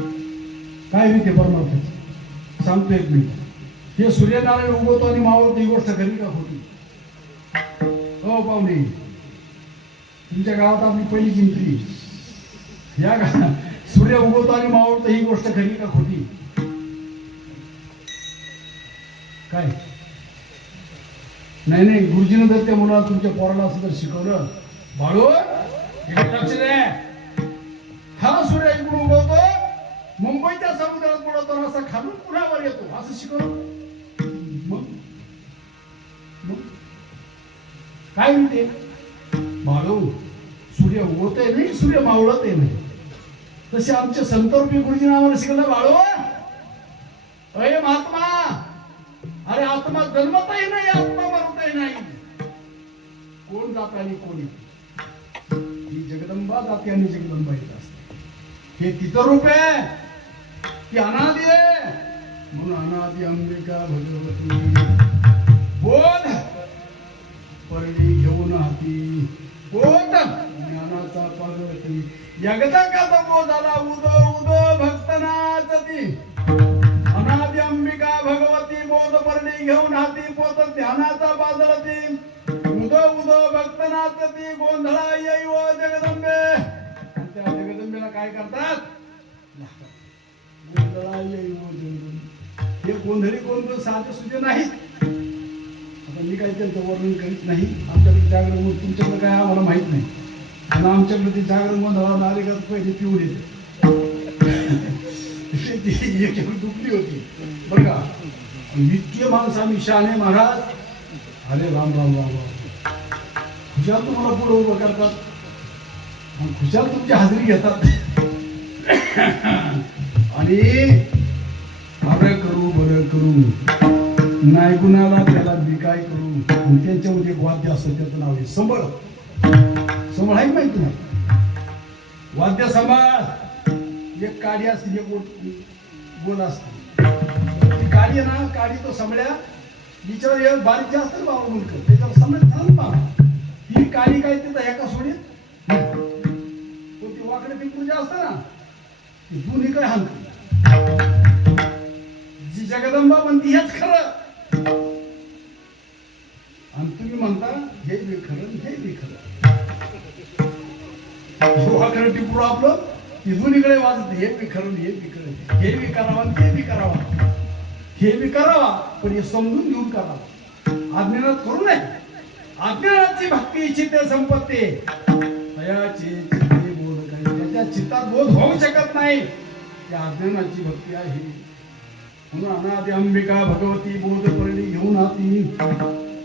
काय रीते परमार्थ सांगतो एक मिनिट हे सूर्यनारायण उगवतो आणि मावळतो ही गोष्ट खरी का खोटी हो पाहुणे तुमच्या गावात आपली पहिली जिंकली या का सूर्य उगवतो आणि मावळतो ही गोष्ट खरी का खोटी काय नाही नाही गुरुजीनं जर त्या मुलाला तुमच्या पोराला असं जर शिकवलं बाळू इकडे लक्ष दे हा सूर्य इकडून उगवतो मुंबईच्या समुद्रात बुडवतो असा खालून पुन्हा वर येतो असं शिकवलं मग काय म्हणते बाळू सूर्य उगवतोय नाही सूर्य मावळत आहे नाही तसे आमचे संतरूपी गुरुजी आम्हाला शिकवलं बाळू अरे महात्मा अरे आत्मा जन्मतही नाही आत्मा मरतही नाही कोण जात आणि कोणी ही जगदंबा जाते आणि जगदंबा येत असते हे तिचं रूप आहे ती अनादी आहे म्हणून अनादी अंबिका भगवती बोध परडी घेऊन हाती बोध ज्ञानाचा पार्वती एकदा का बोधाला उदो उदो भक्तनाचती अनादी अंबिका भगवती बोध परडी घेऊन हाती पोत ध्यानाचा बाजरती उदो उदो भक्तनाचती गोंधळा येई व जगदंबे त्या जगदंबेला काय करतात गोंधळा येई व जगदंबे हे गोंधळी कोण साधे सुधे नाहीत आता मी काही त्यांचं वर्णन करीत नाही आमच्याकडे जागरण तुमच्याकडे काय आम्हाला माहित नाही आणि आमच्याकडे ते जागरण गोंधळा नारिकात पहिले पिऊन येते दुखली होती बरं का नित्य माणूस आम्ही शहाणे महाराज अरे राम राम राम राम खुशाल तुम्हाला पुढे उभं करतात आणि खुशाल तुमची हाजरी घेतात आणि बरं करू बरं करू नाही कुणाला त्याला मी काय करू आणि त्यांच्यामध्ये एक वाद्य असतं त्याचं नाव आहे संबळ संबळ आहे माहिती नाही वाद्य सांभाळ एक काडी असते एक गोल असते ती काडी आहे ना काडी तो समळ्या तिच्यावर एक बारीक जास्त बाबा मुलक त्याच्यावर समज झालं बाबा ही काडी काय तिथं एका सोडीत ती वाकडे पिंपू जे असतं ना ती दोन्ही काय हलते जी जगदंबा म्हणती हेच खरं आणि तुम्ही म्हणता हे बी खरं हे बी खरं वाकडे टिपूर आपलं दोन्हीकडे वाजत हे बी खरं हे बी खरं हे बी करावा ते बी करावा हे बी करावा पण हे समजून घेऊन करावा अज्ञानात करू नये अज्ञानाची भक्ती इच्छिते संपत्ती तयाची चित्ते बोध काही त्याच्या चित्तात बोध होऊ शकत नाही त्या अज्ञानाची भक्ती आहे म्हणून अनादी अंबिका भगवती बोध परडी घेऊन हाती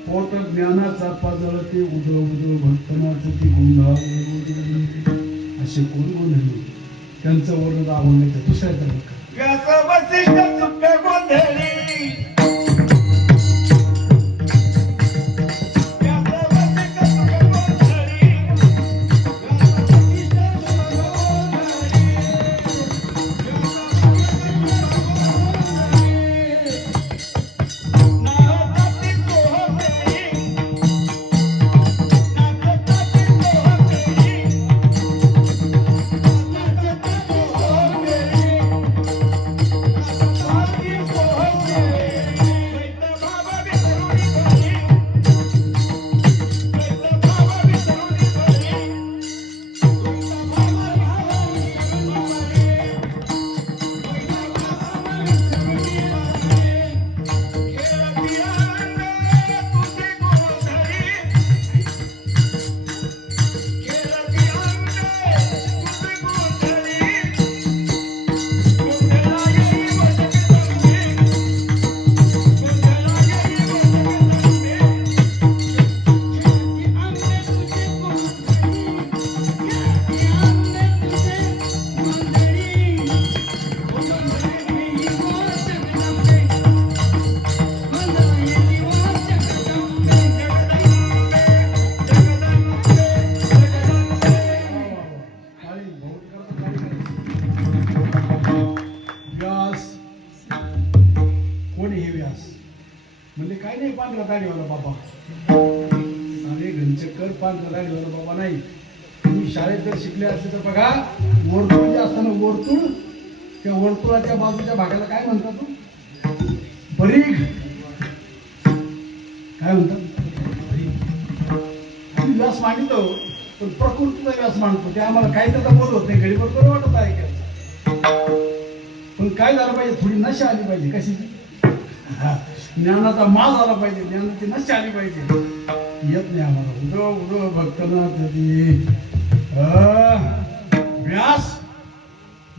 पोट ज्ञानाचा पाजळते उदो उदो भक्तनाचं ती गोंधळ असे कोण गोंधळी त्यांचं वर्णन आवडण्याचं दुसऱ्याचं वसिष्ठ सुख गोंधळी म्हणजे काय नाही पांढरा दाढीवाला बाबा, अरे घनचक्कर पांढरा दाढीवाला बाबा नाही. तुम्ही शाळेत जर शिकले असते तर बघा, वर्तुळ जे असतं ना वर्तुळ, त्या वर्तुळाच्या बाजूच्या भागाला काय म्हणतात तू? परीघ. काय म्हणतात? आम्ही व्यास मांडतो पण प्रकृतीचा व्यास मांडतो, ते आम्हाला काही त्याचा बोल होत नाही, गडीभर बरं वाटत आहे. पण काय झालं पाहिजे, थोडी नशा आली पाहिजे. कशाची? ज्ञानाचा माज आला पाहिजे, ज्ञानाची नशा आली पाहिजे. येत नाही आम्हाला. उदो उदो भक्तनाथ व्यास.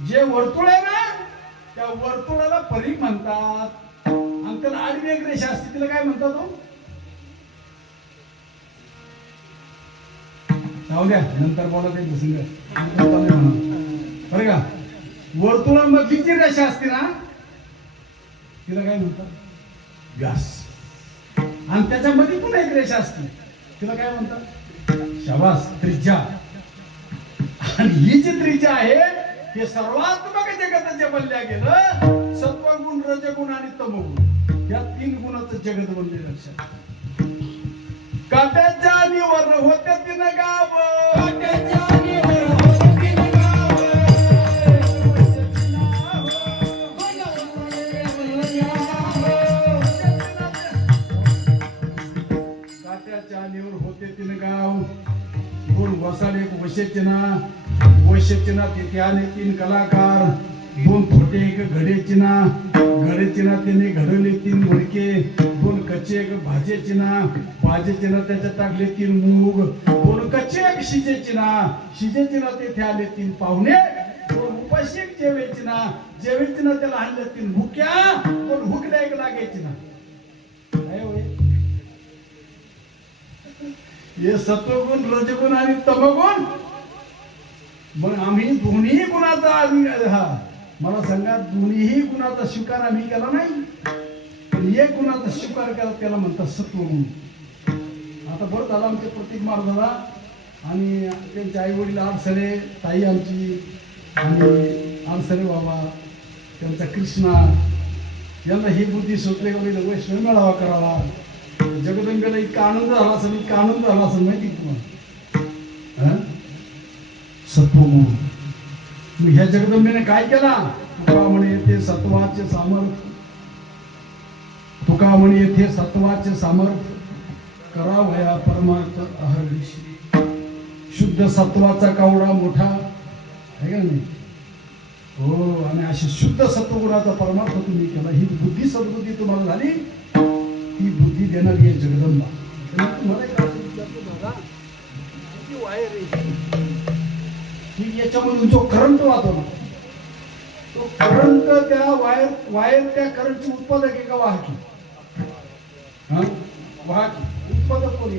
जे वर्तुळ आहे ना, त्या वर्तुळाला परीघ म्हणतात. आणि त्याला आडवी एक रेषा असते, तिला काय म्हणतात हो? जाऊ द्या, नंतर बोला ते म्हणा बरं का. वर्तुळामधली जी रेषा असते ना, तिला काय म्हणतात? व्यास. आणि त्याच्यामध्ये पण एक रेषा असते, तिला काय म्हणतात? शाबास, त्रिज्या. आणि ही जी त्रिज्या आहे, हे सर्वात्मक जगत जे बनल्या गेलं, सत्वगुण, रजगुण आणि तमगुण, या 3 गुणाचं जगत बनले. लक्षात. काट्याच्या निवर होते 3 गाव, काट्याच्या निवर होते 3 गाव, काट्याच्या निवर होते 3 गाव, 2 वसाड, 1 वशेचिना. वशेचिना तिथे आले 3 कलाकार, 2 थोटे, 1 घडेचिना. घडेचिना त्याने घडवले 3 मडके, 2 कच्चे, 1 भाजेचिना. भाजेचिना त्याच्यात टाकले 3 मूग, 2 कच्चे, 1 शिजेचिना. शिजेचिना तेथे आले 3 पाहुणे, 2 उपाशी, 1 जेवेचिना. जेवेचिना त्याला आणले 3 भुक्या, 2 हुकल्या, 1 लागायचिना. काय होय? हे सत्वगुण, रजगुण आणि तमगुण. मग आम्ही दोन्ही गुणाचा मला सांगा, दोन्ही गुणाचा स्वीकार आम्ही केला नाही, पण एक गुणाचा स्वीकार केला, त्याला म्हणतात सत्वगुण. आता बरं झालं आमचे प्रतीक महाराजाला आणि त्यांचे आई वडील आडसरे, ताई आमची आणि आडसरे बाबा, त्यांचा कृष्णा, यांना ही बुद्धी सुचले का वैष्णव मेळावा करावा. जगदंबेला इतका आनंद झाला असेल, इतका आनंद झाला असेल माहिती तुम्हाला. सत्वगुण. मग ह्या जगदंबेने काय केला? तुका म्हणे येथे सत्वाचे सामर्थ्य, तुका म्हणे येथे सत्वाचे सामर्थ्य, करावया परमार्थ अहर्निशी. शुद्ध सत्वाचा कावडा मोठा आहे का नाही? हो. आणि अशी शुद्ध सत्वगुणाचा परमार्थ तुम्ही केला. ही बुद्धी सद्बुद्धी तुम्हाला झाली, ही बुद्धी देणारी आहे जगदंबा. तुम्हाला एक असं विचारतो दादा, किती वायर आहे की याच्यामधून जो करंट वाहतो ना, तो करंट त्या वायर त्या करंटची उत्पादक आहे का वाहकी? वाहकी उत्पादक कोणी?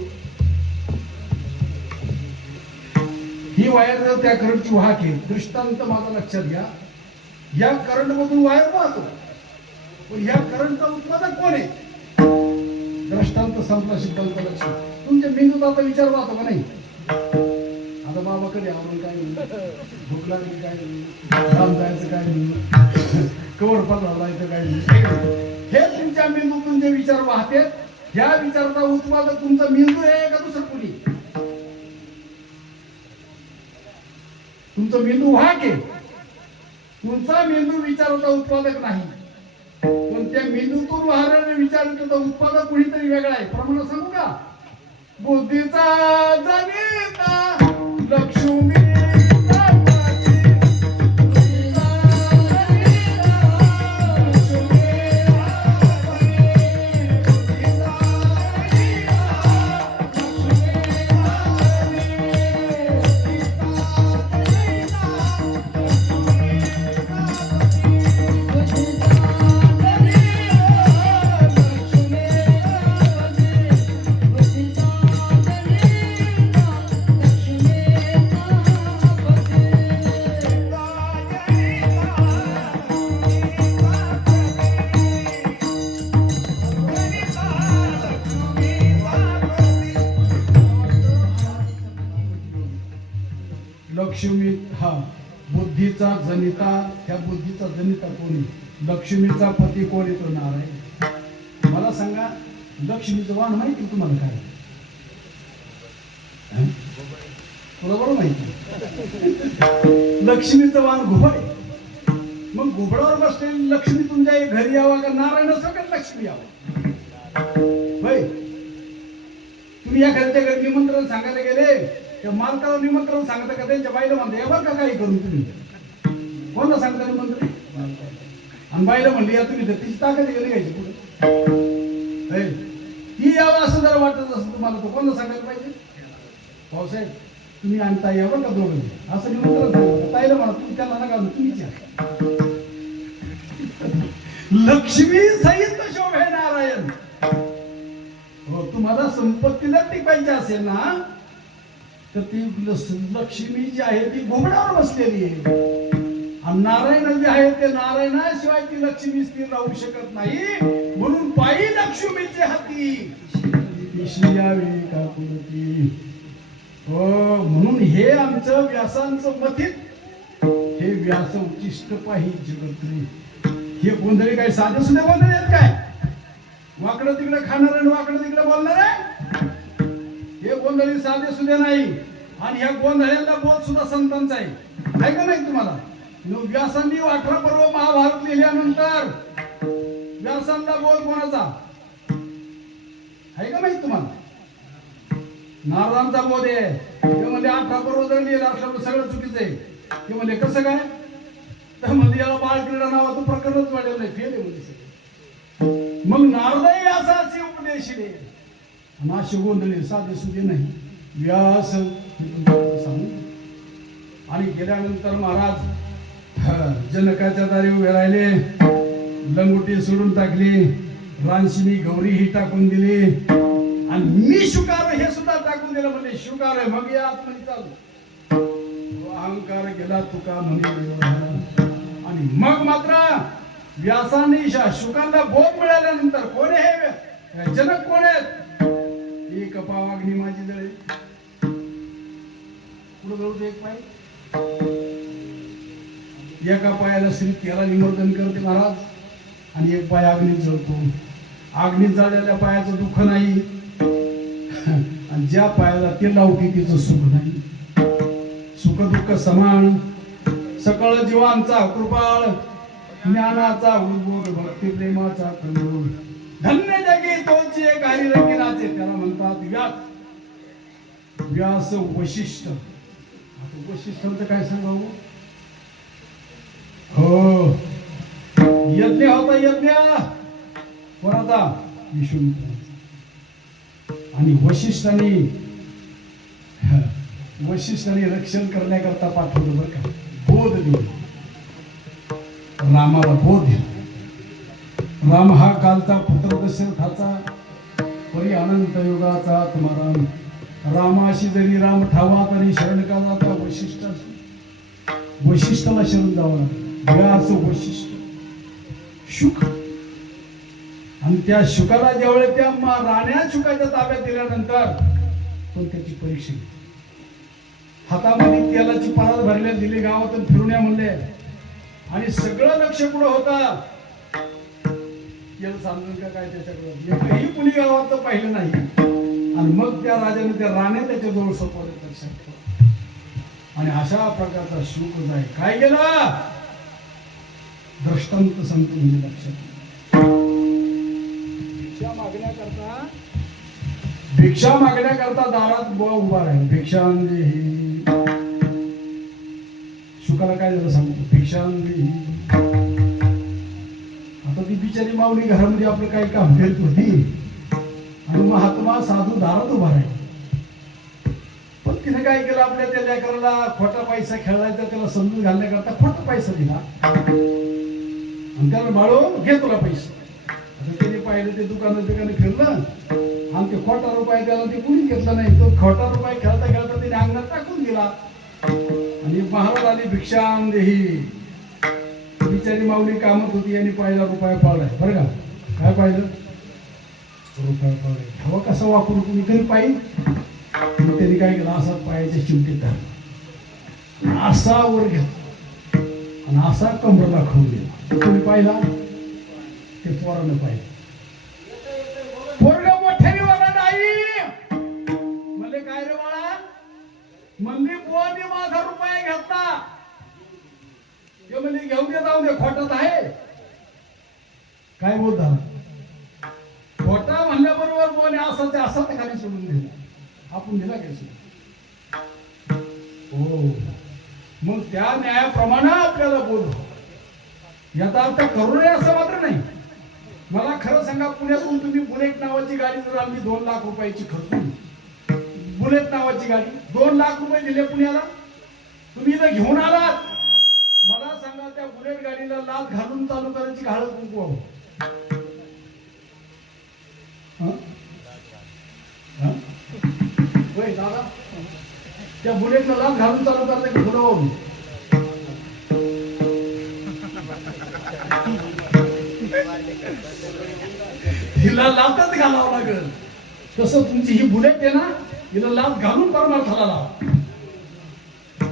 ही वायर जर त्या करंटची वाहक आहे, दृष्टांत माझा लक्षात घ्या. या करंट मधून वायर वाहतो, पण या करंटचा उत्पादक कोण आहे? दृष्टांत संपला, सिद्धांत लक्षात. तुमच्या मेंदूत आता विचार वाहतो का नाही? आता बाबा कधी आवडून काय नाही, भूक लागली काय नाही, काम जायचं काय नाही, कवर पत्र जायचं काय नाही, हे तुमच्या मेंदूतून जे विचार वाहते, ह्या विचाराचा उत्पादक तुमचा मेंदू आहे का दुसरं कुणी? तुमचा मेंदू वाहक आहे, तुमचा मेंदू विचाराचा उत्पादक नाही. पण त्या मेंदूतून वाहणारे विचाराचा उत्पादक कुणीतरी वेगळा आहे. प्रमाण सांगू का? बुद्धीचा जनिता लक्ष्मी लक्ष्मी. हा बुद्धीचा जनिता. त्या बुद्धीचा जनिता कोणी? लक्ष्मीचा पती कोण येतो? नारायण. मला सांगा, लक्ष्मीचं वाण माहिती तुम्हाला काय? हं? तुला बरोबर माहिती लक्ष्मीचं वाण घुबड आहे. मग घुबडावर बसलेली लक्ष्मी तुमच्या घरी यावा का नारायण सकट लक्ष्मी यावं? होय. तुम्ही एखाद्याच्या घरी निमंत्रण सांगायला गेले त्या मालकाला निमंत्रण सांगता का त्यांच्या बाईला म्हणता या बरं का काही करून तुम्ही कोणाला सांगता निमंत्रण? आणि बाईला म्हणली या तुम्ही तर तिची ताकद गेली घ्यायची पुढे ती यावं असं जर वाटत असं तुम्हाला तर कोणाला सांगायला पाहिजे? भाऊसाहेब तुम्ही आणि ताई या बरं का दोघं असं निमंत्रण सांगा. ताईला म्हणा तुम्ही त्याला नका तुम्हीच या. लक्ष्मी सहित शोभे नारायण. हो तुम्हाला संपत्ती जर टिकायची असेल ना तर ती लक्ष्मी जी आहे ती घुबडावर बसलेली आहे. आणि नारायण जे आहे ते नारायणाशिवाय ती लक्ष्मी स्थिर राहू शकत नाही. म्हणून पायी लक्ष्मीचे हाती पिशवी यावी का कुलती. हो म्हणून हे आमचं व्यासांचं मथित हे व्यास उच्चिष्ट पाही जगत्री. हे गोंधळी काय साधे सुद्धा गोंधळी आहेत काय? वाकडं तिकडे खाणार आणि वाकडं तिकडे बोलणार आहे. हे गोंधळी साधे सुद्धा नाही. आणि ह्या गोंधळ्याला बोध सुद्धा संतांचा आहे का नाही तुम्हाला? व्यासांनी 18 पर्व महाभारत लिहिल्यानंतर व्यासांना बोध कोणाचा आहे का माहित तुम्हाला? नारदांचा बोध आहे. ते म्हणजे 18 पर्व जर लिहिलं असलं सगळं चुकीचं आहे. ते म्हणजे कसं काय? तर म्हणजे याला बाळक्रीडा नावाचं प्रकरणच वाढेल नाही फेल आहे म्हणजे. मग नारदही व्यासाचे उपदेशिले आणि असे गोंधळे साधे सुधे नाही. व्यास सांगू. आणि गेल्यानंतर महाराज जनकाच्या दारी उभे राहिले. लंगोटी सोडून टाकली. रानशिनी गौरी ही टाकून दिली. आणि मी शुकार हे सुद्धा टाकून दिलं. म्हणजे शुकार आहे मग या आतमध्ये चालू. अहंकार गेला तुका म्हणे. आणि मग मात्र व्यासाने शुकांना बोध मिळाल्यानंतर कोण हे जनक कोण आहेत? एक पावाग्नी माझी जळे पुढे जवळ एक पाय एका पायाला श्री त्याला निमंत्रण करते महाराज आणि एक पाय अग्नीत जळतो. अग्नीत जळलेल्या पायाचं दुःख नाही आणि ज्या पायाला ते लावते तिचं सुख नाही. सुख दुःख समान. सकळ जीवांचा कृपाळ ज्ञानाचा उद्बोध भक्ती प्रेमाचा कल्लोळ धन्य जगी तोचे काही रंगीनाचे त्याला म्हणतात व्यास. व्यास वशिष्ठ. आता वशिष्ठांचं काय सांगावं? हो यज्ञ होता यज्ञ कोणाचा? विष्णू. आणि वशिष्ठांनी रक्षण करण्याकरता पाठवलं बरं का. बोध देऊन रामाला बोध दिला. राम हा कालचा पुत्र दशरथाचा परी अनंत युगाचा आत्माराम. रामाशी जरी राम ठावा तरी शरण का जाता वशिष्ठाला शरण जावं लागलं. व्यास वशिष्ठ शुक. आणि त्या शुकाला ज्यावेळेस त्या राण्या शुकाच्या ताब्यात दिल्यानंतर तो त्याची परीक्षा घेतली. हातामध्ये तेलाची परात भरल्या दिली. गावातून फिरून या म्हणले. आणि सगळं लक्ष पुढे होता. तेल सांगून का काय त्याच्याकडे एकही कुणी गावात पाहिलं नाही. आणि मग त्या राजाने त्या राण्या त्याच्या जवळ सोपवल्या लक्षात ठेवा. आणि अशा प्रकारचा शुक जाय काय गेला दृष्टांत सांगतो म्हणजे लक्षात. भिक्षा मागण्याकरता दारात बुवा उभा राहील. भिक्षांदेही. शुकाला काय झालं सांगतो. भिक्षांदेही. आता ती बिचारी माऊली घरामध्ये आपलं काही काम करत होती आणि महात्मा साधू दारात उभा राहील. पण तिने काय केलं आपल्या त्या लेकराला खोटा पैसा खेळायचा त्याला समजून घालण्याकरता खोटा पैसा दिला आणि त्याला बाळो घे तुला पैसे. आता त्याने पाहिलं ते दुकानात फिरलं आणि ते खोटा रुपये त्याला ते कुणी घेतला नाही. तो खोटा रुपये खेळता खेळता त्याने अंगणात टाकून दिला. आणि महाराज आली भिक्षांदेही. बिचारी माऊली कामत होती आणि पहिला रुपया पाळलाय बरं का. काय पाहिलं? रुपया पाळलाय. हवा कसा वापरू कुणी तरी पाहिजे. त्यांनी काय केलं असा पायाच्या चिमटीत धरला असा वर घेतला आणि असा कमरला खाऊन दिला. कोणी पाहिला? ते पोरानं पाहिलं. पोरगा म्हणली बुवानी माझा रुपये घेतला. ते म्हणजे घेऊन दे जाऊन दे खोटत आहे. काय बोलता खोटा म्हणल्याबरोबर बुवाने असं ते असं खाली सोडून दिला. आपण दिला कशी हो. मग त्या न्यायाप्रमाणे आपल्याला बोल याचा अर्थ करू नये असं मात्र नाही. मला खरं सांगा पुण्यातून तुम्ही बुलेट नावाची गाडी जर आणली 2 लाख रुपयाची खर्चून बुलेट नावाची गाडी 2 लाख रुपये दिले पुण्याला तुम्ही इथं घेऊन आलात. मला सांगा त्या बुलेट गाडीला लाच घालून चालू करायची हळद कुंकू दादा त्या बुलेटला लाच घालून चालू करायचं की फुलं हिला लाचच घालावं लागेल. तसं तुमची ही बुलेट आहे ना हिला लाच घालून परमार्थाला लावा.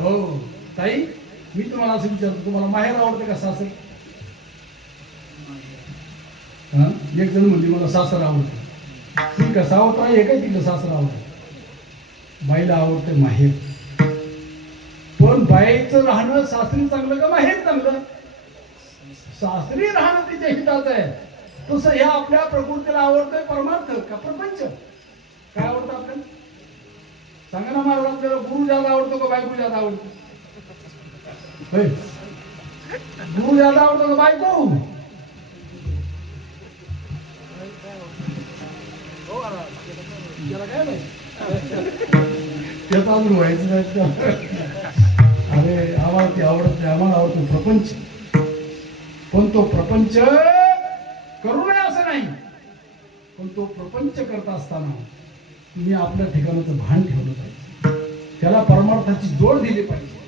हो ताई मी तुम्हाला असं विचारतो तुम्हाला माहेर आवडते का सासर? एक जण म्हणली मला सासर आवडते. ठीक आहे सावत्र आहे काय तिकडे सासर आवडते. बाईला आवडते माहेर. पण बाईचं राहणं सासरी चांगलं का माहेर चांगलं? सासरी राहणं तिच्या हिताचं आहे. तसं ह्या आपल्या प्रकृतीला आवडतंय परमार्थ का प्रपंच? काय आवडतं आपल्याला सांगा ना. मला आपल्याला गुरु ज्यादा आवडतो का बायको ज्यादा आवडतो? गुरु ज्यादा आवडतो का बायको? काय त्याचा अजून व्हायचं नाही. अरे आवडते आवडत नाही आम्हाला आवडतो प्रपंच. पण तो प्रपंच करू नये असं नाही. पण तो प्रपंच करत असताना तुम्ही आपल्या ठिकाणाचं भान ठेवलं पाहिजे. त्याला परमार्थाची जोड दिली पाहिजे.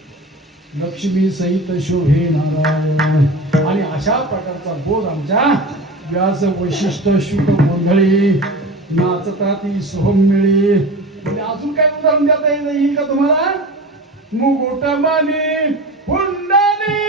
लक्ष्मी सहित शोभे नारायण आणि अशा प्रकारचा बोध आमच्या व्यास वैशिष्ट्य शुक गोंधळी नाचता ती सोहम मिळी. म्हणजे अजून काय उदाहरण देता येईल का तुम्हाला? मुकुट मानी पुंडली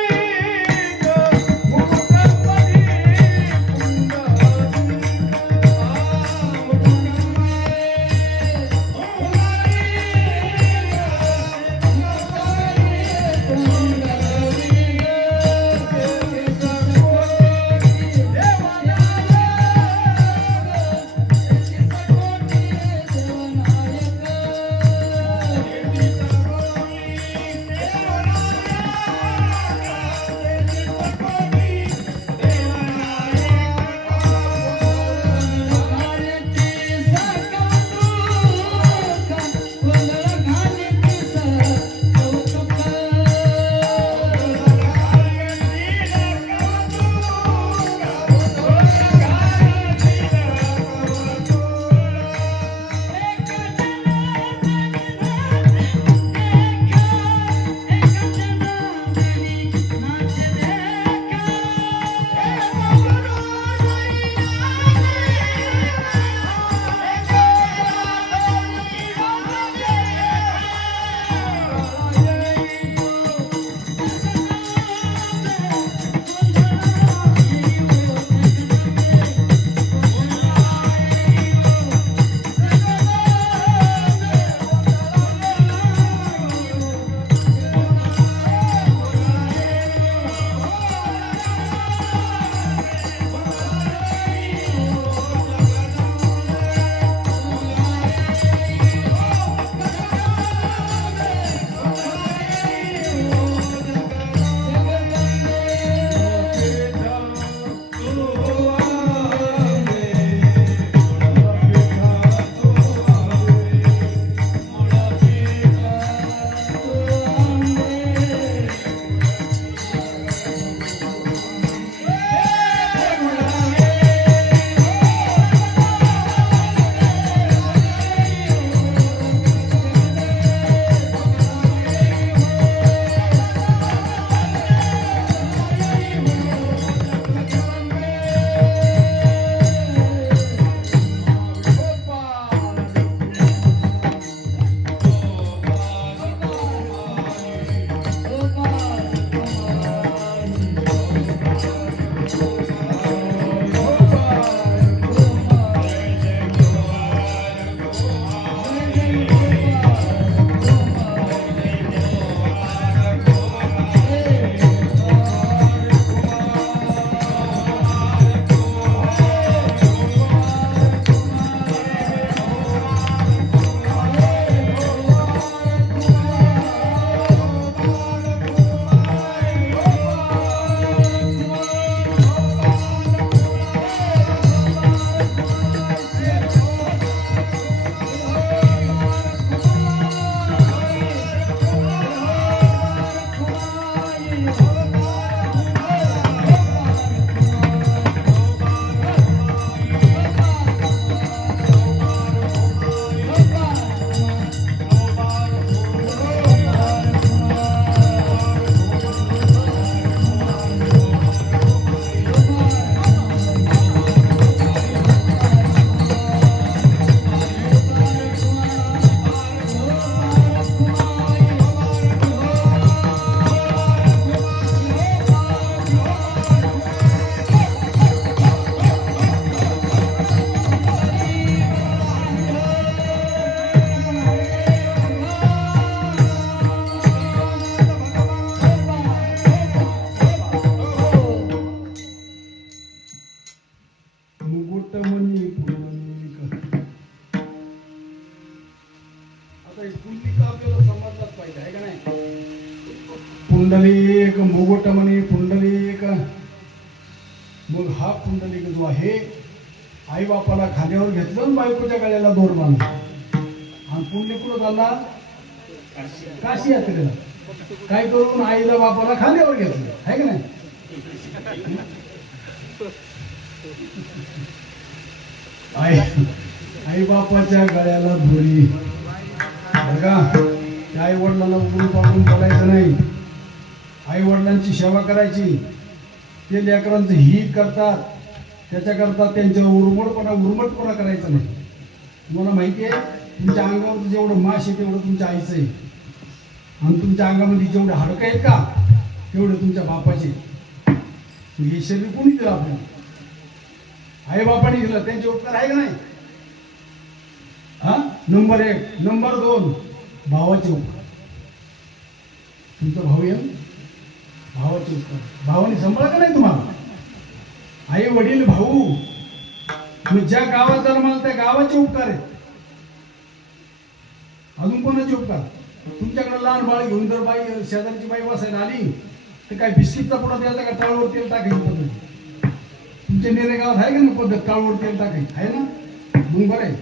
मुकुटमणी पुंडलिक. आता हे पुंडलिक आपल्याला समजलाच पाहिजे आहे का नाही. पुंडलिक मुकुटमणी पुंडलिक. मग हा पुंडलिक जो आहे आई बापाला खांद्यावर घेतलं आणि बायकोच्या गळ्याला दोर बांधला आणि पुंडलिक कुठं चालला काशी यात्रेला. काय करून आईला बापाला खांद्यावर घेतलं आहे का नाही. आई आई बापाच्या गळ्याला दोरी बघा. त्या आई वडिलांना उघडून पाडून बोलायचं नाही. आई वडिलांची सेवा करायची. ते लेकरांचं हित करतात त्याच्याकरता त्यांच्यावर उर्मटपणा करायचा नाही. तुम्हाला माहिती आहे तुमच्या अंगावर जेवढं मास आहे तेवढं तुमच्या आईचं आहे आणि तुमच्या अंगामध्ये जेवढे हाडकं आहेत का तेवढे तुमच्या बापाचे. हे शरीर कोणी दिलं आपल्याला. आई बापाने दिलं. त्यांचे उपकार आहे का नाही. हा नंबर 1. नंबर 2 भावाचे उपकार. तुमचा भाऊ आहे भावाचे उपकार. भावाने सांभाळा का नाही तुम्हाला. आई वडील भाऊ मग ज्या गावात जन्माला त्या गावाचे उपकार आहेत. अजून कोणाचे उपकार. तुमच्याकडे लहान बाळ घेऊन जर बाई शेजारची बाई बसायला आली तर काय बिस्किटचा पुडा द्यायचा का टाळवर तेल टाकायची पद्धत. तुमच्या नेरे गावात आहे का ना पद्धत टाळवर तेल टाकायची आहे ना. मग बरं आहे.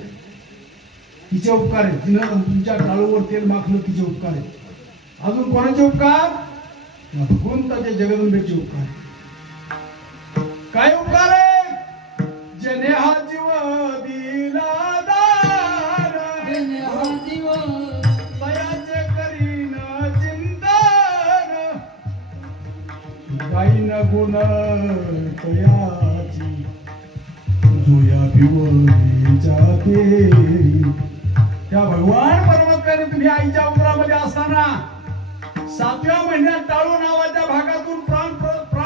तिचे उपकार आहेत. तिनं तुमच्या टाळूवर तेल माखलं तिचे उपकार आहेत. अजून कोणाचे उपकार. भगवंताच्या जगदंबेचे उपकार. काय उपकार आहे. जने हा जीव दिला दार जने हा जीव तयाचे करीन चिंतन गाईन गुण तयाची जोया भिवरीच्या तेरी. त्या भगवान परमात्म्याने तुम्ही आईच्या उदरामध्ये असताना 7व्या महिन्यात टाळू नावाच्या भागातून प्राण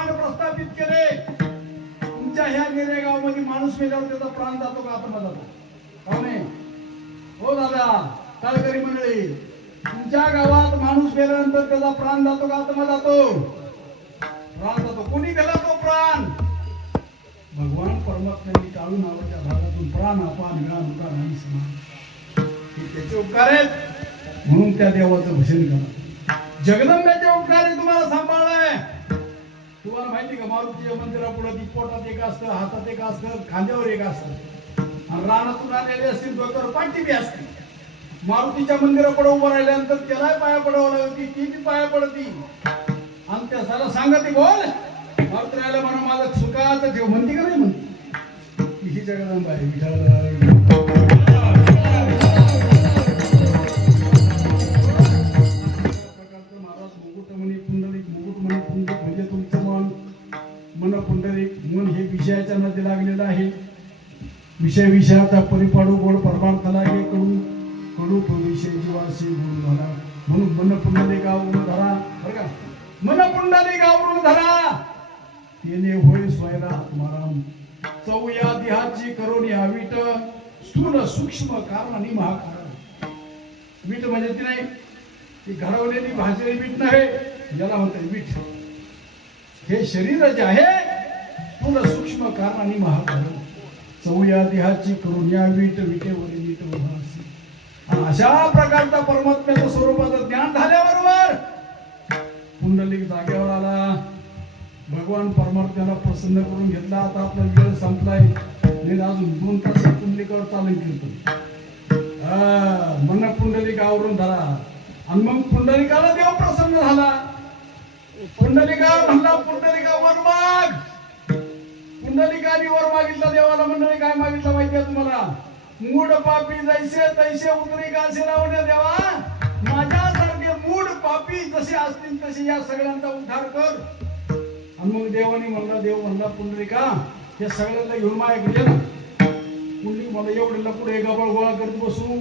प्रस्थापित केले. तुमच्या ह्या नेरे गावामध्ये माणूस मेल्यावर त्याचा प्राण जातो का आत्मा जातो. हो नाही हो दादा काळकरी मंडळी. तुमच्या गावात माणूस मेल्यानंतर त्याचा प्राण जातो का आत्मा जातो. प्राण जातो. कोणी दिला तो प्राण. भगवान परमात्म्यांनी टाळू नावाच्या भागातून प्राण अपान विराम उकार आणि समान हे त्याचे उपकार आहेत. म्हणून त्या देवाचं भजन करा. जगदंबेचे उपकार आहे तुम्हाला सांभाळलाय. तुम्हाला माहिती का मारुतीच्या मंदिरापुढे ती पोटात एक असतं हातात एक असतं खांद्यावर एक असतं आणि रानातून आलेले असतील डोक्यावर पाठी बी असते. मारुतीच्या मंदिरापुढे उभं राहिल्यानंतर त्याला पाया पडावं लागते. ती बी पाया पडती आणि त्या साला सांगते बोल मारुती राहिला म्हणून माझं सुखाचं ठेव म्हणते का नाही म्हणते. ही जगदंबा आहे. विठाला म्हणजे तुमचं मन पुंडलिक. मन हे विषयाच्या नदी लागलेलं आहे. विषयाचा परिपाडू गोड परमार्थाला हे कडू तो विषय जीवाशी गुरु झाला. म्हणून मन पुंडलिक आवरून धरा. बरं का. मन पुंडलिक आवरून धरा तेने होय स्वयरा आत्माराम. चौ या देहाची करोनी वीट स्थूल सूक्ष्म कारणाने महाकारण. वीट म्हणजे ती नाही ती घडवलेली भाजलेली वीट नव्हे. ज्याला म्हणतात वीट. हे शरीर जे आहे स्थूल सूक्ष्म कारणाने महाकारण. चौ या देहाची करून या वीट विटेवर वीट उभासी. अशा प्रकारचा परमात्म्याच्या स्वरूपाचं ज्ञान झाल्याबरोबर पुंडलिक जागेवर आला. भगवान परमात्म्याला प्रसन्न करून घेतला. आता आपला वेळ संपलाय. नाही अजून 2 तास पुंडलिकावर चालून कीर्तन. मन पुंडलिक आवरून धरा आणि मग पुंडलिकाला देव प्रसन्न झाला. पुंडलिका म्हणला पुंडलिका वर माग. पुंडलिकाने वर मागितला देवाला. मंडळी काय मागितलं माहिती आहे तुम्हाला. मूड पापी जैसे तैसे उतरी कासे रावणे देवा. माझ्यासारखे मूड पापी जसे असतील तसे या सगळ्यांचा उद्धार कर. आणि मग देवाने म्हणला देव म्हणला पुंडलिका या सगळ्यांना घेऊन माझ्याकडे ना. पुंडलिक मला एवढ्याला पुढे गबाळ गोळा करत बसू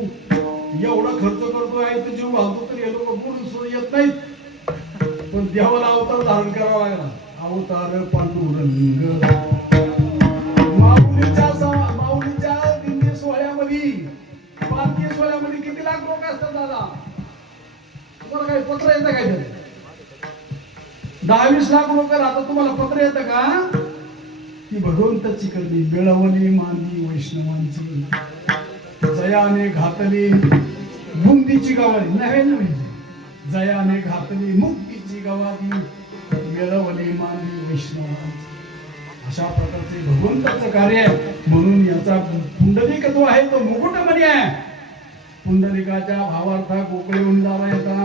एवढा खर्च करतो आहे तर जीव घालतो तर हे लोक बुडून सुद्धा येत नाहीत. पण देवाला अवतार धारण करावा लागला. अवतार पांडुरंग. माऊलीच्या दिंडी सोहळ्यामध्ये पालखी सोहळ्यामध्ये किती लाख लोक असतात दादा. तुम्हाला काही पत्र येतं काय तरी 10-20 लाख लोक राहतात. तुम्हाला पत्र येतं का. ती भगवंताची करणी मिळवली मांदी वैष्णवांची जयाने घातली मुक्तीची गवारी नव्हे जयाने घातली मुक्तीची गवारी मिळवली मांदी वैष्णवांची. अशा प्रकारचे भगवंताचं कार्य आहे. म्हणून याचा पुंडलिक जो आहे तो मुकुटमणी आहे. पुंडलिकाच्या भावार्था गोकळीहून जावा येता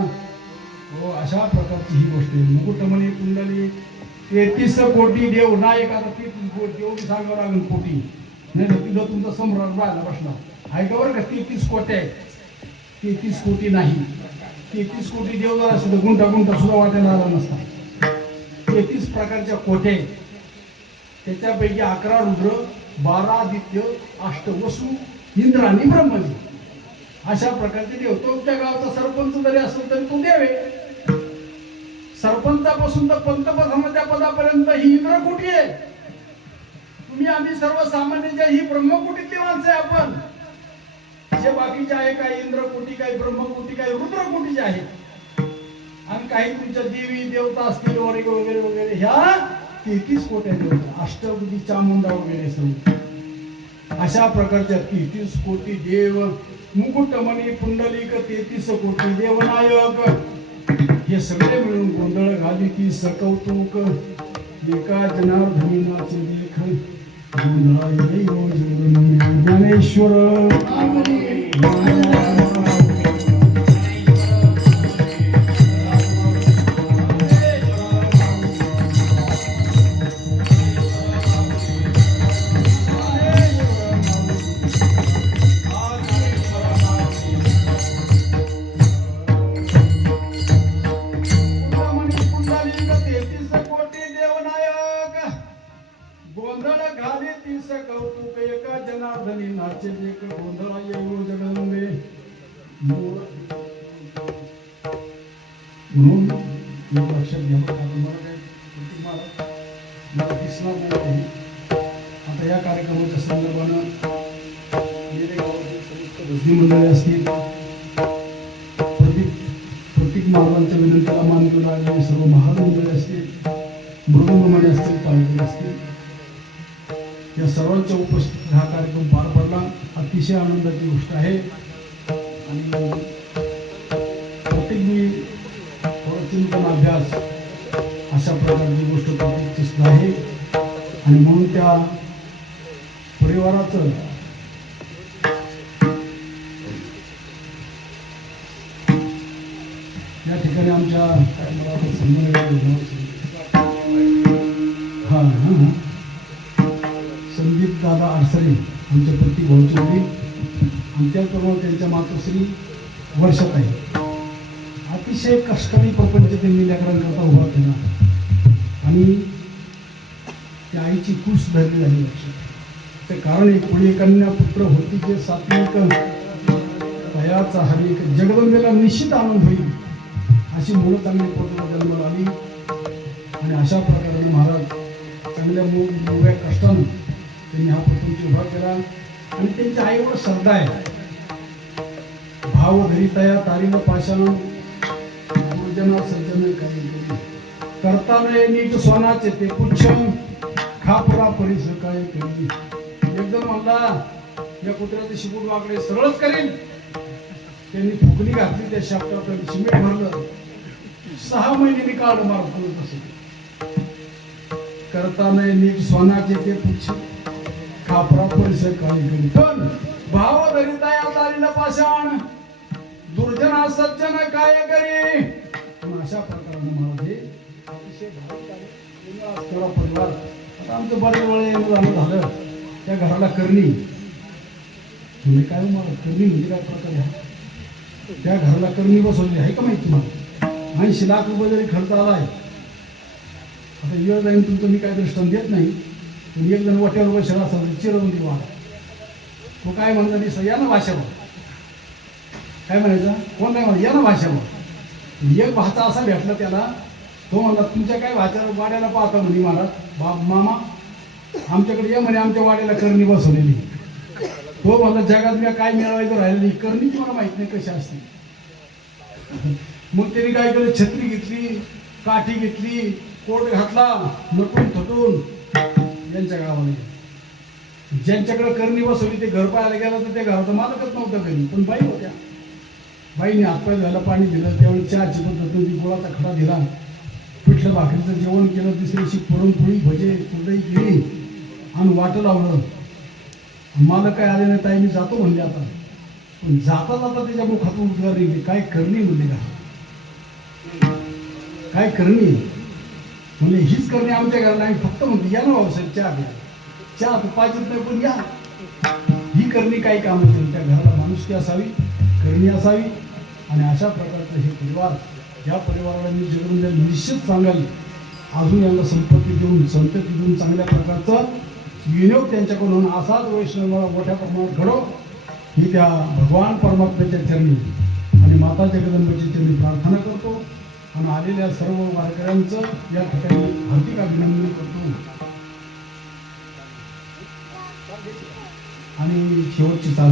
हो अशा प्रकारची ही गोष्ट आहे. मुकुटमणी पुंडलिक 33 कोटी देव नायक. आता 33 कोटी एवढी सांगावं लागेल कोटी नाही तर तिथं तुमचा सम्राट व्हायला बसणार आहे का बरं का. 33 कोटी आहे 33 कोटी नाही. 33 कोटी देव जर असं तर गुंठा सुद्धा वाटायला आला नसता. 33 प्रकारच्या कोटे त्याच्यापैकी 11 रुद्र 12 आदित्य 8 वसु इंद्र आणि ब्रह्मदेव अशा प्रकारचे देव. तुमच्या गावचा सरपंच जरी असेल तरी तो देव आहे. सरपंचापासून तर पंतप्रधानाच्या पदापर्यंत ही इंद्रकोटी आहे. तुम्ही आम्ही सर्वसामान्य ही ब्रह्मकोटीतली माणसं आहे. आपण जे बाकीचे आहे काही इंद्रकोटी काही ब्रह्मकोटी काही रुद्रकोटीचे आहेत आणि काही तुमच्या देवी देवता असतील वगैरे वगैरे वगैरे ह्या 33 कोट्या देवता अष्टभुजी चामुंडा वगैरे सर्व अशा प्रकारच्या 33 कोटी देव मुकुटमणी पुंडलिक 33 कोटी देवनायक हे सगळे मिळून गोंधळ घाली की सकौतुक एका जनार्दनीनाचे लेख गोंधळाई ज्ञानेश्वर गोंधळ घाली 30 कौतुक एका जनार्दनी नाचे लेख गोंधळा येऊ जगदंबे म्हणून लक्षात घ्या. मला दिसणार नाही. आता या कार्यक्रमाच्या संदर्भानं गेले गावातील समस्त भजनी मंडळी असतील प्रत्येक महाराजांच्या विनंतीला मान देऊन आलेले सर्व महाराज मंडळी असतील मृदंगमणी असतील टाळकरी असतील या सर्वांच्या उपस्थितीत हा कार्यक्रम पार पडला. अतिशय आनंदाची गोष्ट आहे आणि प्रत्येक मी थोडा चिंतन अभ्यास अशा प्रकारची गोष्ट प्रत्येकची सुद्धा आहे आणि म्हणून त्या परिवाराचं या ठिकाणी आमच्या काय मला संदीप दादा आडसरे आमच्या प्रत्येक भाऊची मुली आणि त्याचबरोबर त्यांच्या मातोश्री वर्षाताई अतिशय कष्टाने प्रपंच त्यांनी लेकरांकरता उभा केला आणि त्या आईची कुस धरली झाली. लक्षात ते कारण एक पुढे कन्या पुत्र होती जे सात्विक दयाचा हरिक जगदंबेला निश्चित आनंद होईल अशी मुलं चांगली पोटाला जन्माला आली आणि अशा प्रकारे महाराज चांगल्या मोठ्या कष्टानं त्यांनी हा प्रपंच उभा केला आणि त्यांच्या आईवर श्रद्धा आहे. भाव धरितया तारीन पाषाण पूजना सज्जन काही करताना नीट सोनाचे ते पुच्छ खापरा परिस काय केली. एकदम म्हणला या कुत्र्याचे शिपूट वाकडे सरळच करीन. त्यांनी फुकणी घातली त्या शाफ्टात सिमेंट भरलं 6 महिने मी काढ मारतो तसे करताना नीट सोनाचे ते पुच्छ खापरा परिस काय केली. पण भाव धरितया तारीन पाषाण दुर्जना सज्जन काय करी. अशा प्रकारे महाराज हे अतिशय भाविक परिवार. आता आमचं बऱ्याच वेळा येणं झालं त्या घराला करणी तुम्ही काय मला करणी म्हणजे काय प्रकार आहे. त्या घराला करणी बसवली आहे का माहिती तुम्हाला. 80 लाख रुपये जरी खर्च आलाय. आता वेळ जाईन तुमचं मी काय दृष्टांत देत नाही पण एक जण वाट्यावर बसला असा चिरवून वाढ तो काय म्हणता दिसत या ना भाषेवर काय म्हणायचं कोण काय म्हणा या ना भाषेवर. एक भाचा असा भेटला त्याला तो म्हणला तुमच्या काय भाच्या वाड्याला पाहता म्हणे मला बाप मामा आमच्याकडे ये म्हणे आमच्या वाड्याला करणी बसवलेली. तो म्हणला जगात मी काय मिळवायचं राहिलं नाही करणीची मला माहित नाही कशी असते. मग त्यांनी काय केलं छत्री घेतली काठी घेतली कोट घातला नटून थटून यांच्या गावाला गेला. ज्यांच्याकडे करणी बसवली ते घर पाहायला गेला तर त्या घराचा मालकच नव्हता घरी, पण बाई होत्या. बाईने हातपाय धुवायला पाणी दिलं, त्यावेळी चहाची पद्धत होती, गुळाचा खडा दिला, पिठलं भाकरीचं जेवण केलं, दुसऱ्याशी पुरणपोळी भजे कुरडई केली आणि वाटं लावलं. मला काय आले नाही, ताई मी जातो म्हणले आता. पण जाता जाता त्याच्या मुखातून उद्गार निघले, काय करणी म्हणले का, काय करणी म्हणजे हीच करणी आमच्या घराला. आम्ही फक्त म्हणतो या ना भाऊसाहेब चहा घ्या, चहा तर पाहिजेच नाही पण या. ही करणी काही काम असेल, त्या घराला माणुसकी असावी, करणी असावी. आणि अशा प्रकारचं हे परिवार, ज्या परिवाराला मी जगून निश्चित सांगाल, अजून यांना संपत्ती देऊन संतती देऊन चांगल्या प्रकारचा विनियोग त्यांच्याकडून असाच वैष्णवाला मोठ्या प्रमाणात घडो, ही त्या भगवान परमात्म्याच्या चरणी आणि माता जगदंबेच्या चरणी प्रार्थना करतो. आणि आलेल्या सर्व वारकऱ्यांचं या ठिकाणी हार्दिक अभिनंदन करतो. आणि शेवटची चाल